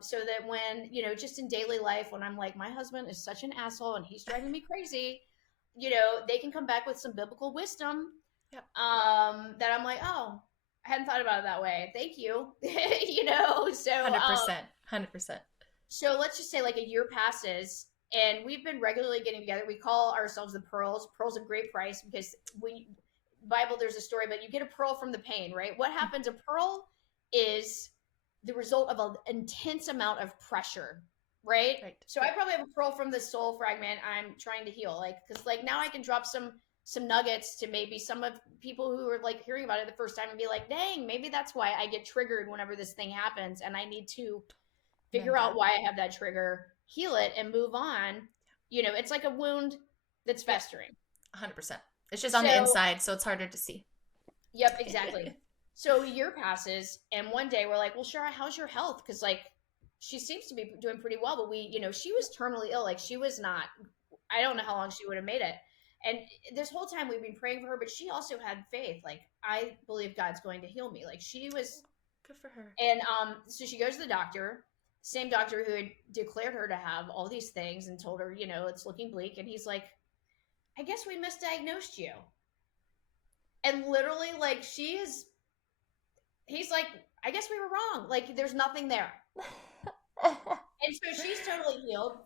So that when, just in daily life, when I'm like, my husband is such an asshole and he's driving me crazy, they can come back with some biblical wisdom. Yeah. That I'm like, oh, I hadn't thought about it that way. Thank you. So 100%. So let's just say like a year passes and we've been regularly getting together. We call ourselves the Pearls. Pearl's a great price because Bible, there's a story, but you get a pearl from the pain, right? What happens? A pearl is the result of an intense amount of pressure, right? So I probably have a pearl from the soul fragment I'm trying to heal. Like, cause like now I can drop some nuggets to maybe some of people who are like hearing about it the first time and be like, dang, maybe that's why I get triggered whenever this thing happens. And I need to figure out why I have that trigger, heal it, and move on. It's like a wound that's festering. 100%. It's just on the inside, so it's harder to see. Yep, exactly. So a year passes, and one day we're like, well, Shara, how's your health? Because, like, she seems to be doing pretty well, but she was terminally ill. Like, she was not, I don't know how long she would have made it. And this whole time we've been praying for her, but she also had faith. Like, I believe God's going to heal me. Like, she was. Good for her. And so she goes to the doctor. Same doctor who had declared her to have all these things and told her, it's looking bleak. And he's like, I guess we misdiagnosed you. And literally, like, he's like, I guess we were wrong. Like, there's nothing there. And so she's totally healed.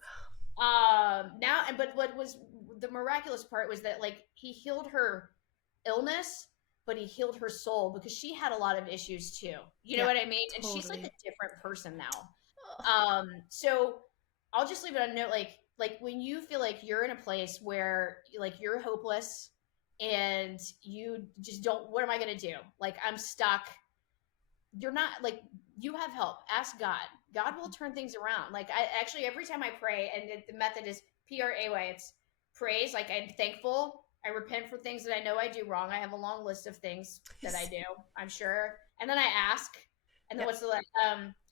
But what was the miraculous part was that, like, he healed her illness, but he healed her soul because she had a lot of issues too. You know what I mean? And she's like a different person now. So I'll just leave it on a note. Like when you feel like you're in a place where like you're hopeless and you just don't, what am I going to do? Like, I'm stuck. You're not, like, you have help. Ask God. God will turn things around. Like, I actually, every time I pray, and the method is PRAY, it's praise. Like, I'm thankful. I repent for things that I know I do wrong. I have a long list of things that I do, I'm sure. And then I ask, and then what's the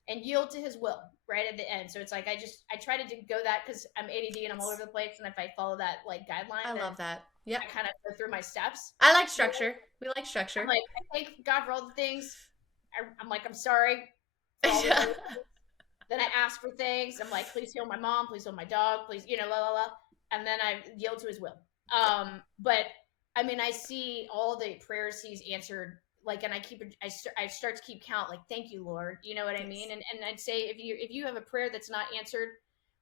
and yield to his will. right at the end. So it's like I try to go that because I'm ADD and I'm all over the place, and if I follow that like guideline, I then love that. Yep. I kind of go through my steps. I like You know? structure. We like I'm structure. like, I thank God for all the things. I'm like, I'm sorry for all the things. Then I ask for things. I'm like, please heal my mom, please heal my dog, please, la la la. And then I yield to his will. But I mean, I see all the prayers he's answered, like, and I start to keep count, like, thank you, Lord. You know what I mean? And I'd say if you have a prayer that's not answered,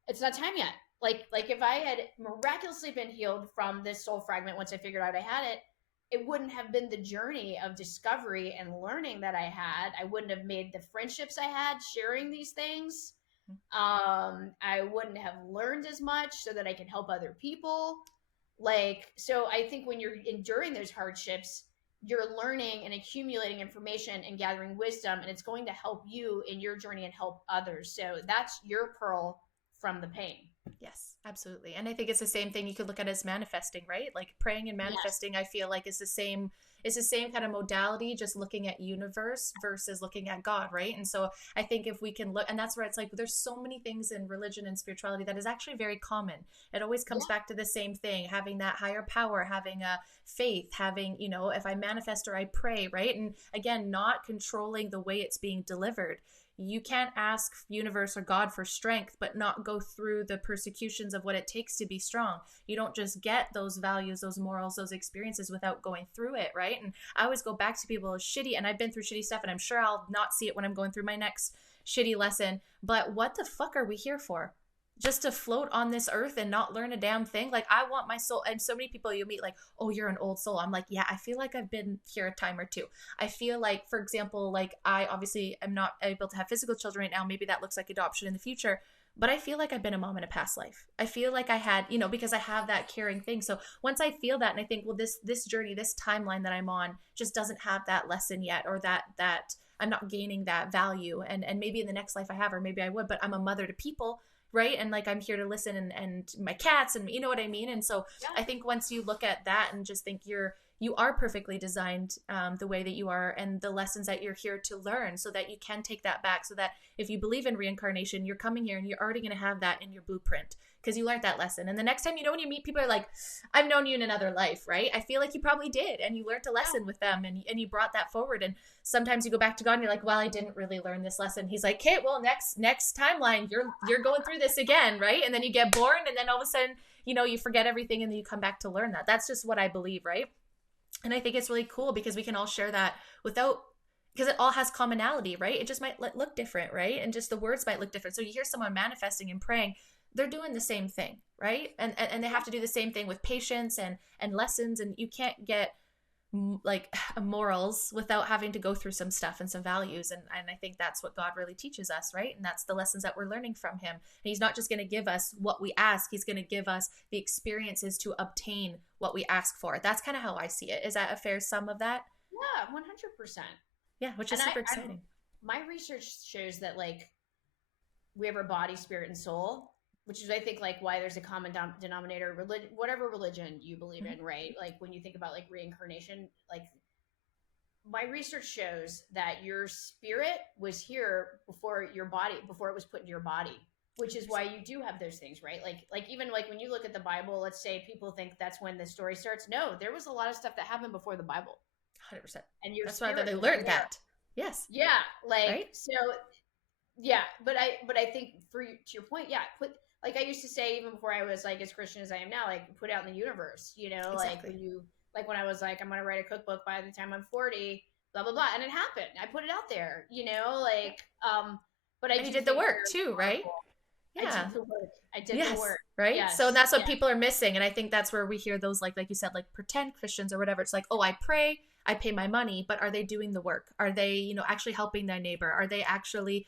it's not time yet. Like if I had miraculously been healed from this soul fragment once I figured out I had it, it wouldn't have been the journey of discovery and learning that I had. I wouldn't have made the friendships I had sharing these things. I wouldn't have learned as much so that I can help other people. Like, so I think when you're enduring those hardships, you're learning and accumulating information and gathering wisdom, and it's going to help you in your journey and help others. So that's your pearl from the pain. Yes, absolutely. And I think it's the same thing you could look at as manifesting, right? Like praying and manifesting, yes. I feel like is the same kind of modality, just looking at universe versus looking at God, right? And so I think if we can look, and that's where it's like there's so many things in religion and spirituality that is actually very common. It always comes back to the same thing, having that higher power, having a faith, having, if I manifest or I pray, right? And again, not controlling the way it's being delivered. You can't ask universe or God for strength, but not go through the persecutions of what it takes to be strong. You don't just get those values, those morals, those experiences without going through it, right? And I always go back to people shitty, and I've been through shitty stuff, and I'm sure I'll not see it when I'm going through my next shitty lesson. But what the fuck are we here for? Just to float on this earth and not learn a damn thing? Like, I want my soul. And so many people you meet like, oh, you're an old soul. I'm like, yeah, I feel like I've been here a time or two. I feel like, for example, like I obviously am not able to have physical children right now. Maybe that looks like adoption in the future. But I feel like I've been a mom in a past life. I feel like I had, because I have that caring thing. So once I feel that and I think, well, this journey, this timeline that I'm on just doesn't have that lesson yet, or that I'm not gaining that value. And maybe in the next life I have, or maybe I would, but I'm a mother to people, right? And like, I'm here to listen and my cats, and you know what I mean? And so I think once you look at that and just think you are perfectly designed the way that you are, and the lessons that you're here to learn, so that you can take that back, so that if you believe in reincarnation, you're coming here and you're already going to have that in your blueprint because you learned that lesson. And the next time, when you meet people are like, I've known you in another life, right? I feel like you probably did, and you learned a lesson with them, and you brought that forward. And sometimes you go back to God and you're like, well, I didn't really learn this lesson. He's like, okay, well, next timeline, you're going through this again, right? And then you get born, and then all of a sudden, you forget everything, and then you come back to learn that. That's just what I believe, right? And I think it's really cool because we can all share that because it all has commonality, right? It just might look different, right? And just the words might look different. So you hear someone manifesting and praying, they're doing the same thing, right? And they have to do the same thing with patience and lessons. And you can't get like morals without having to go through some stuff and some values. And I think that's what God really teaches us, right? And that's the lessons that we're learning from him. And he's not just going to give us what we ask. He's going to give us the experiences to obtain what we ask for. That's kind of how I see it. Is that a fair sum of that? Yeah, 100%. Yeah, which is super exciting. My research shows that like we have our body, spirit, and soul, which is, I think, like why there's a common denominator, whatever religion you believe in, right? Like when you think about like reincarnation, like my research shows that your spirit was here before your body, before it was put into your body, which is why you do have those things, right? Like even like when you look at the Bible, let's say people think that's when the story starts. No, there was a lot of stuff that happened before the Bible. 100%. And that's why they learned that. Yes. Yeah. Like, right? So yeah, but I think to your point, yeah, like I used to say, even before I was like as Christian as I am now, like put out in the universe, exactly. Like when I was like, I'm going to write a cookbook by the time I'm 40, blah, blah, blah. And it happened. I put it out there, but you did the work too, right? Yeah. I did the work. Right. Yes. So that's what people are missing. And I think that's where we hear those, like you said, like pretend Christians or whatever. It's like, oh, I pray, I pay my money, but are they doing the work? Are they, actually helping their neighbor? Are they actually,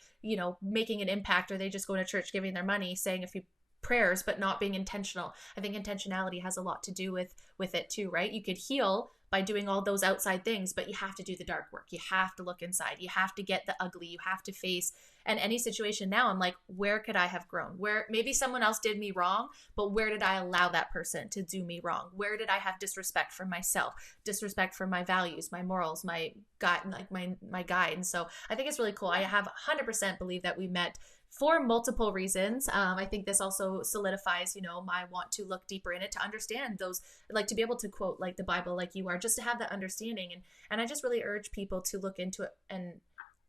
making an impact? Are they just going to church, giving their money, saying a few prayers, but not being intentional? I think intentionality has a lot to do with it too, right? You could heal by doing all those outside things, but you have to do the dark work. You have to look inside. You have to get the ugly. You have to face. And any situation now, I'm like, where could I have grown? Where maybe someone else did me wrong, but where did I allow that person to do me wrong? Where did I have disrespect for myself, disrespect for my values, my morals, my God, like my guide? And so I think it's really cool. I have 100% believe that we met for multiple reasons. I think this also solidifies, my want to look deeper in it, to understand those, like to be able to quote like the Bible like you are, just to have that understanding. And I just really urge people to look into it and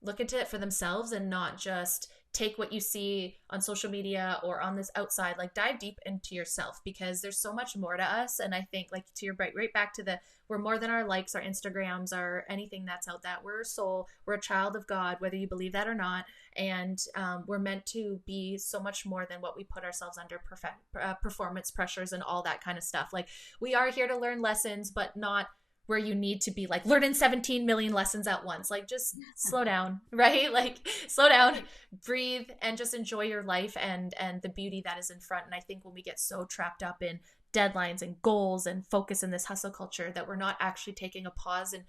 look into it for themselves, and not just take what you see on social media or on this outside. Like dive deep into yourself, because there's so much more to us. And I think, like, to your right back to we're more than our likes, our Instagrams, our anything that's out that. We're a soul, we're a child of God, whether you believe that or not. And we're meant to be so much more than what we put ourselves under, performance pressures and all that kind of stuff. Like, we are here to learn lessons, but not where you need to be like learning 17 million lessons at once. Like, just slow down, right? Like, slow down, breathe, and just enjoy your life and the beauty that is in front. And I think when we get so trapped up in deadlines and goals and focus in this hustle culture, that we're not actually taking a pause and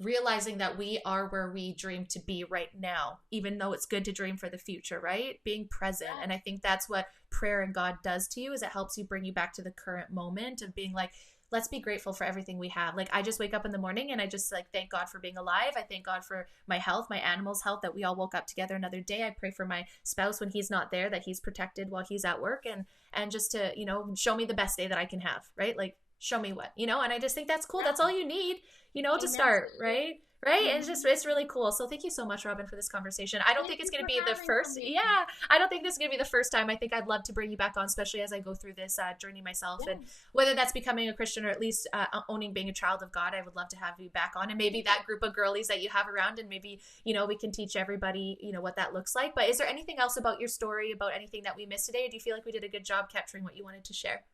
realizing that we are where we dream to be right now, even though it's good to dream for the future, right? Being present. And I think that's what prayer and God does to you, is it helps you bring you back to the current moment of being like, let's be grateful for everything we have. Like, I just wake up in the morning and I just like thank God for being alive. I thank God for my health, my animals' health, that we all woke up together another day. I pray for my spouse when he's not there, that he's protected while he's at work, and just to, show me the best day that I can have, right? Like, show me what, and I just think that's cool. That's all you need, to start, right? Right. And it's really cool. So thank you so much, Robyn, for this conversation. I don't think it's going to be the first. Yeah. I don't think this is going to be the first time. I think I'd love to bring you back on, especially as I go through this journey myself. Yeah. And whether that's becoming a Christian or at least owning being a child of God, I would love to have you back on. And maybe that group of girlies that you have around, and maybe, we can teach everybody, what that looks like. But is there anything else about your story, about anything that we missed today? Or do you feel like we did a good job capturing what you wanted to share?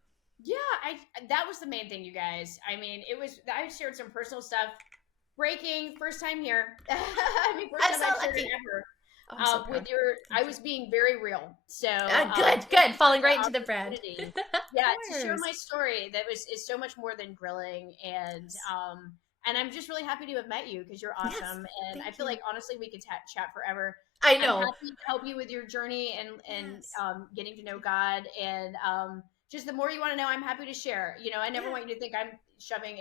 Yeah, that was the main thing, you guys. I mean, I shared some personal stuff. Breaking, first time here. I mean, first time I've shared it ever. Oh, I was being very real. So good. Falling right into the brand. Yeah, to share my story that is so much more than grilling, and I'm just really happy to have met you, because you're awesome, and I feel like honestly we could chat forever. I know. I'm happy to help you with your journey and getting to know God, and just the more you want to know, I'm happy to share. I never want you to think I'm shoving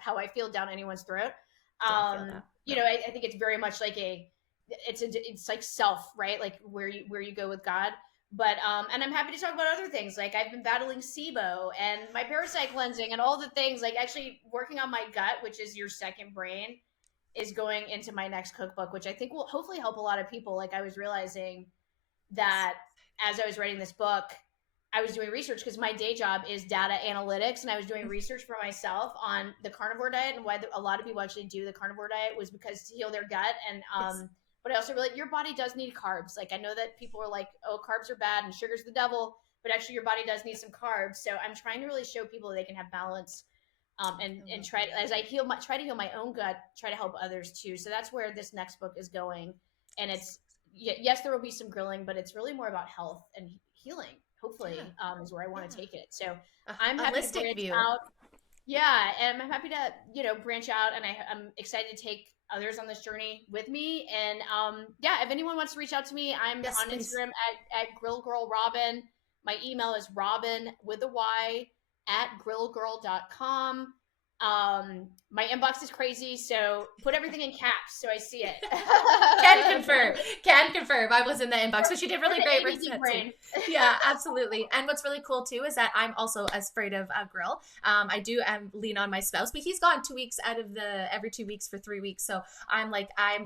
how I feel down anyone's throat. I think it's very much like it's like self, right? Like where you go with God. But and I'm happy to talk about other things. Like, I've been battling SIBO and my parasite cleansing and all the things. Like, actually working on my gut, which is your second brain, is going into my next cookbook, which I think will hopefully help a lot of people. Like, I was realizing that as I was writing this book, I was doing research, because my day job is data analytics, and I was doing research for myself on the carnivore diet, and why a lot of people actually do the carnivore diet was because to heal their gut. And but I also realized your body does need carbs. Like, I know that people are like, oh, carbs are bad and sugar's the devil, but actually your body does need some carbs. So I'm trying to really show people that they can have balance, and try to, as I try to heal my own gut, try to help others too. So that's where this next book is going. And it's, yes, there will be some grilling, but it's really more about health and healing. Hopefully, is where I want to take it. So I'm happy to branch out. Yeah, and I'm happy to branch out, and I'm excited to take others on this journey with me. And if anyone wants to reach out to me, I'm on Instagram at Grill Girl Robyn. My email is Robyn with a Y at grillgirl.com. My inbox is crazy, so put everything in caps so I see it. Can confirm. I was in the inbox, but she did really great research. Yeah, absolutely. And what's really cool too is that I'm also afraid of a grill. I do lean on my spouse, but he's gone 2 weeks out of every 2 weeks for 3 weeks. So I'm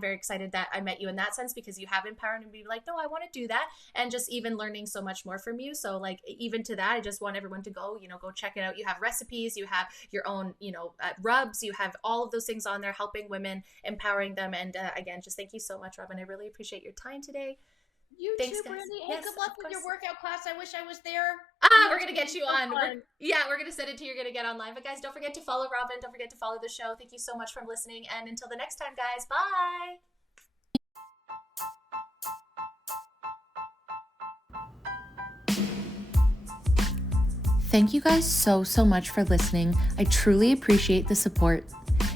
very excited that I met you in that sense, because you have empowered and be like, no, I want to do that. And just even learning so much more from you. So like, even to that, I just want everyone to go check it out. You have recipes, you have your own, rubs, you have all of those things on there, helping women, empowering them. And again, just thank you so much, Robyn. I really appreciate your time today. Thanks, too, Brandy. Hey, yes, good luck with your workout class. I wish I was there. We're going to get you on. We're going to send it to you. You're going to get online. But guys, don't forget to follow Robyn. Don't forget to follow the show. Thank you so much for listening. And until the next time, guys, bye. Thank you guys so much for listening. I truly appreciate the support.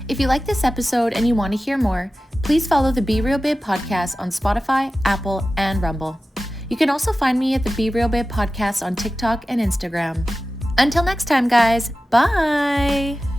If you like this episode and you want to hear more, please follow the Be Real Babe podcast on Spotify, Apple, and Rumble. You can also find me at the Be Real Babe podcast on TikTok and Instagram. Until next time, guys, bye!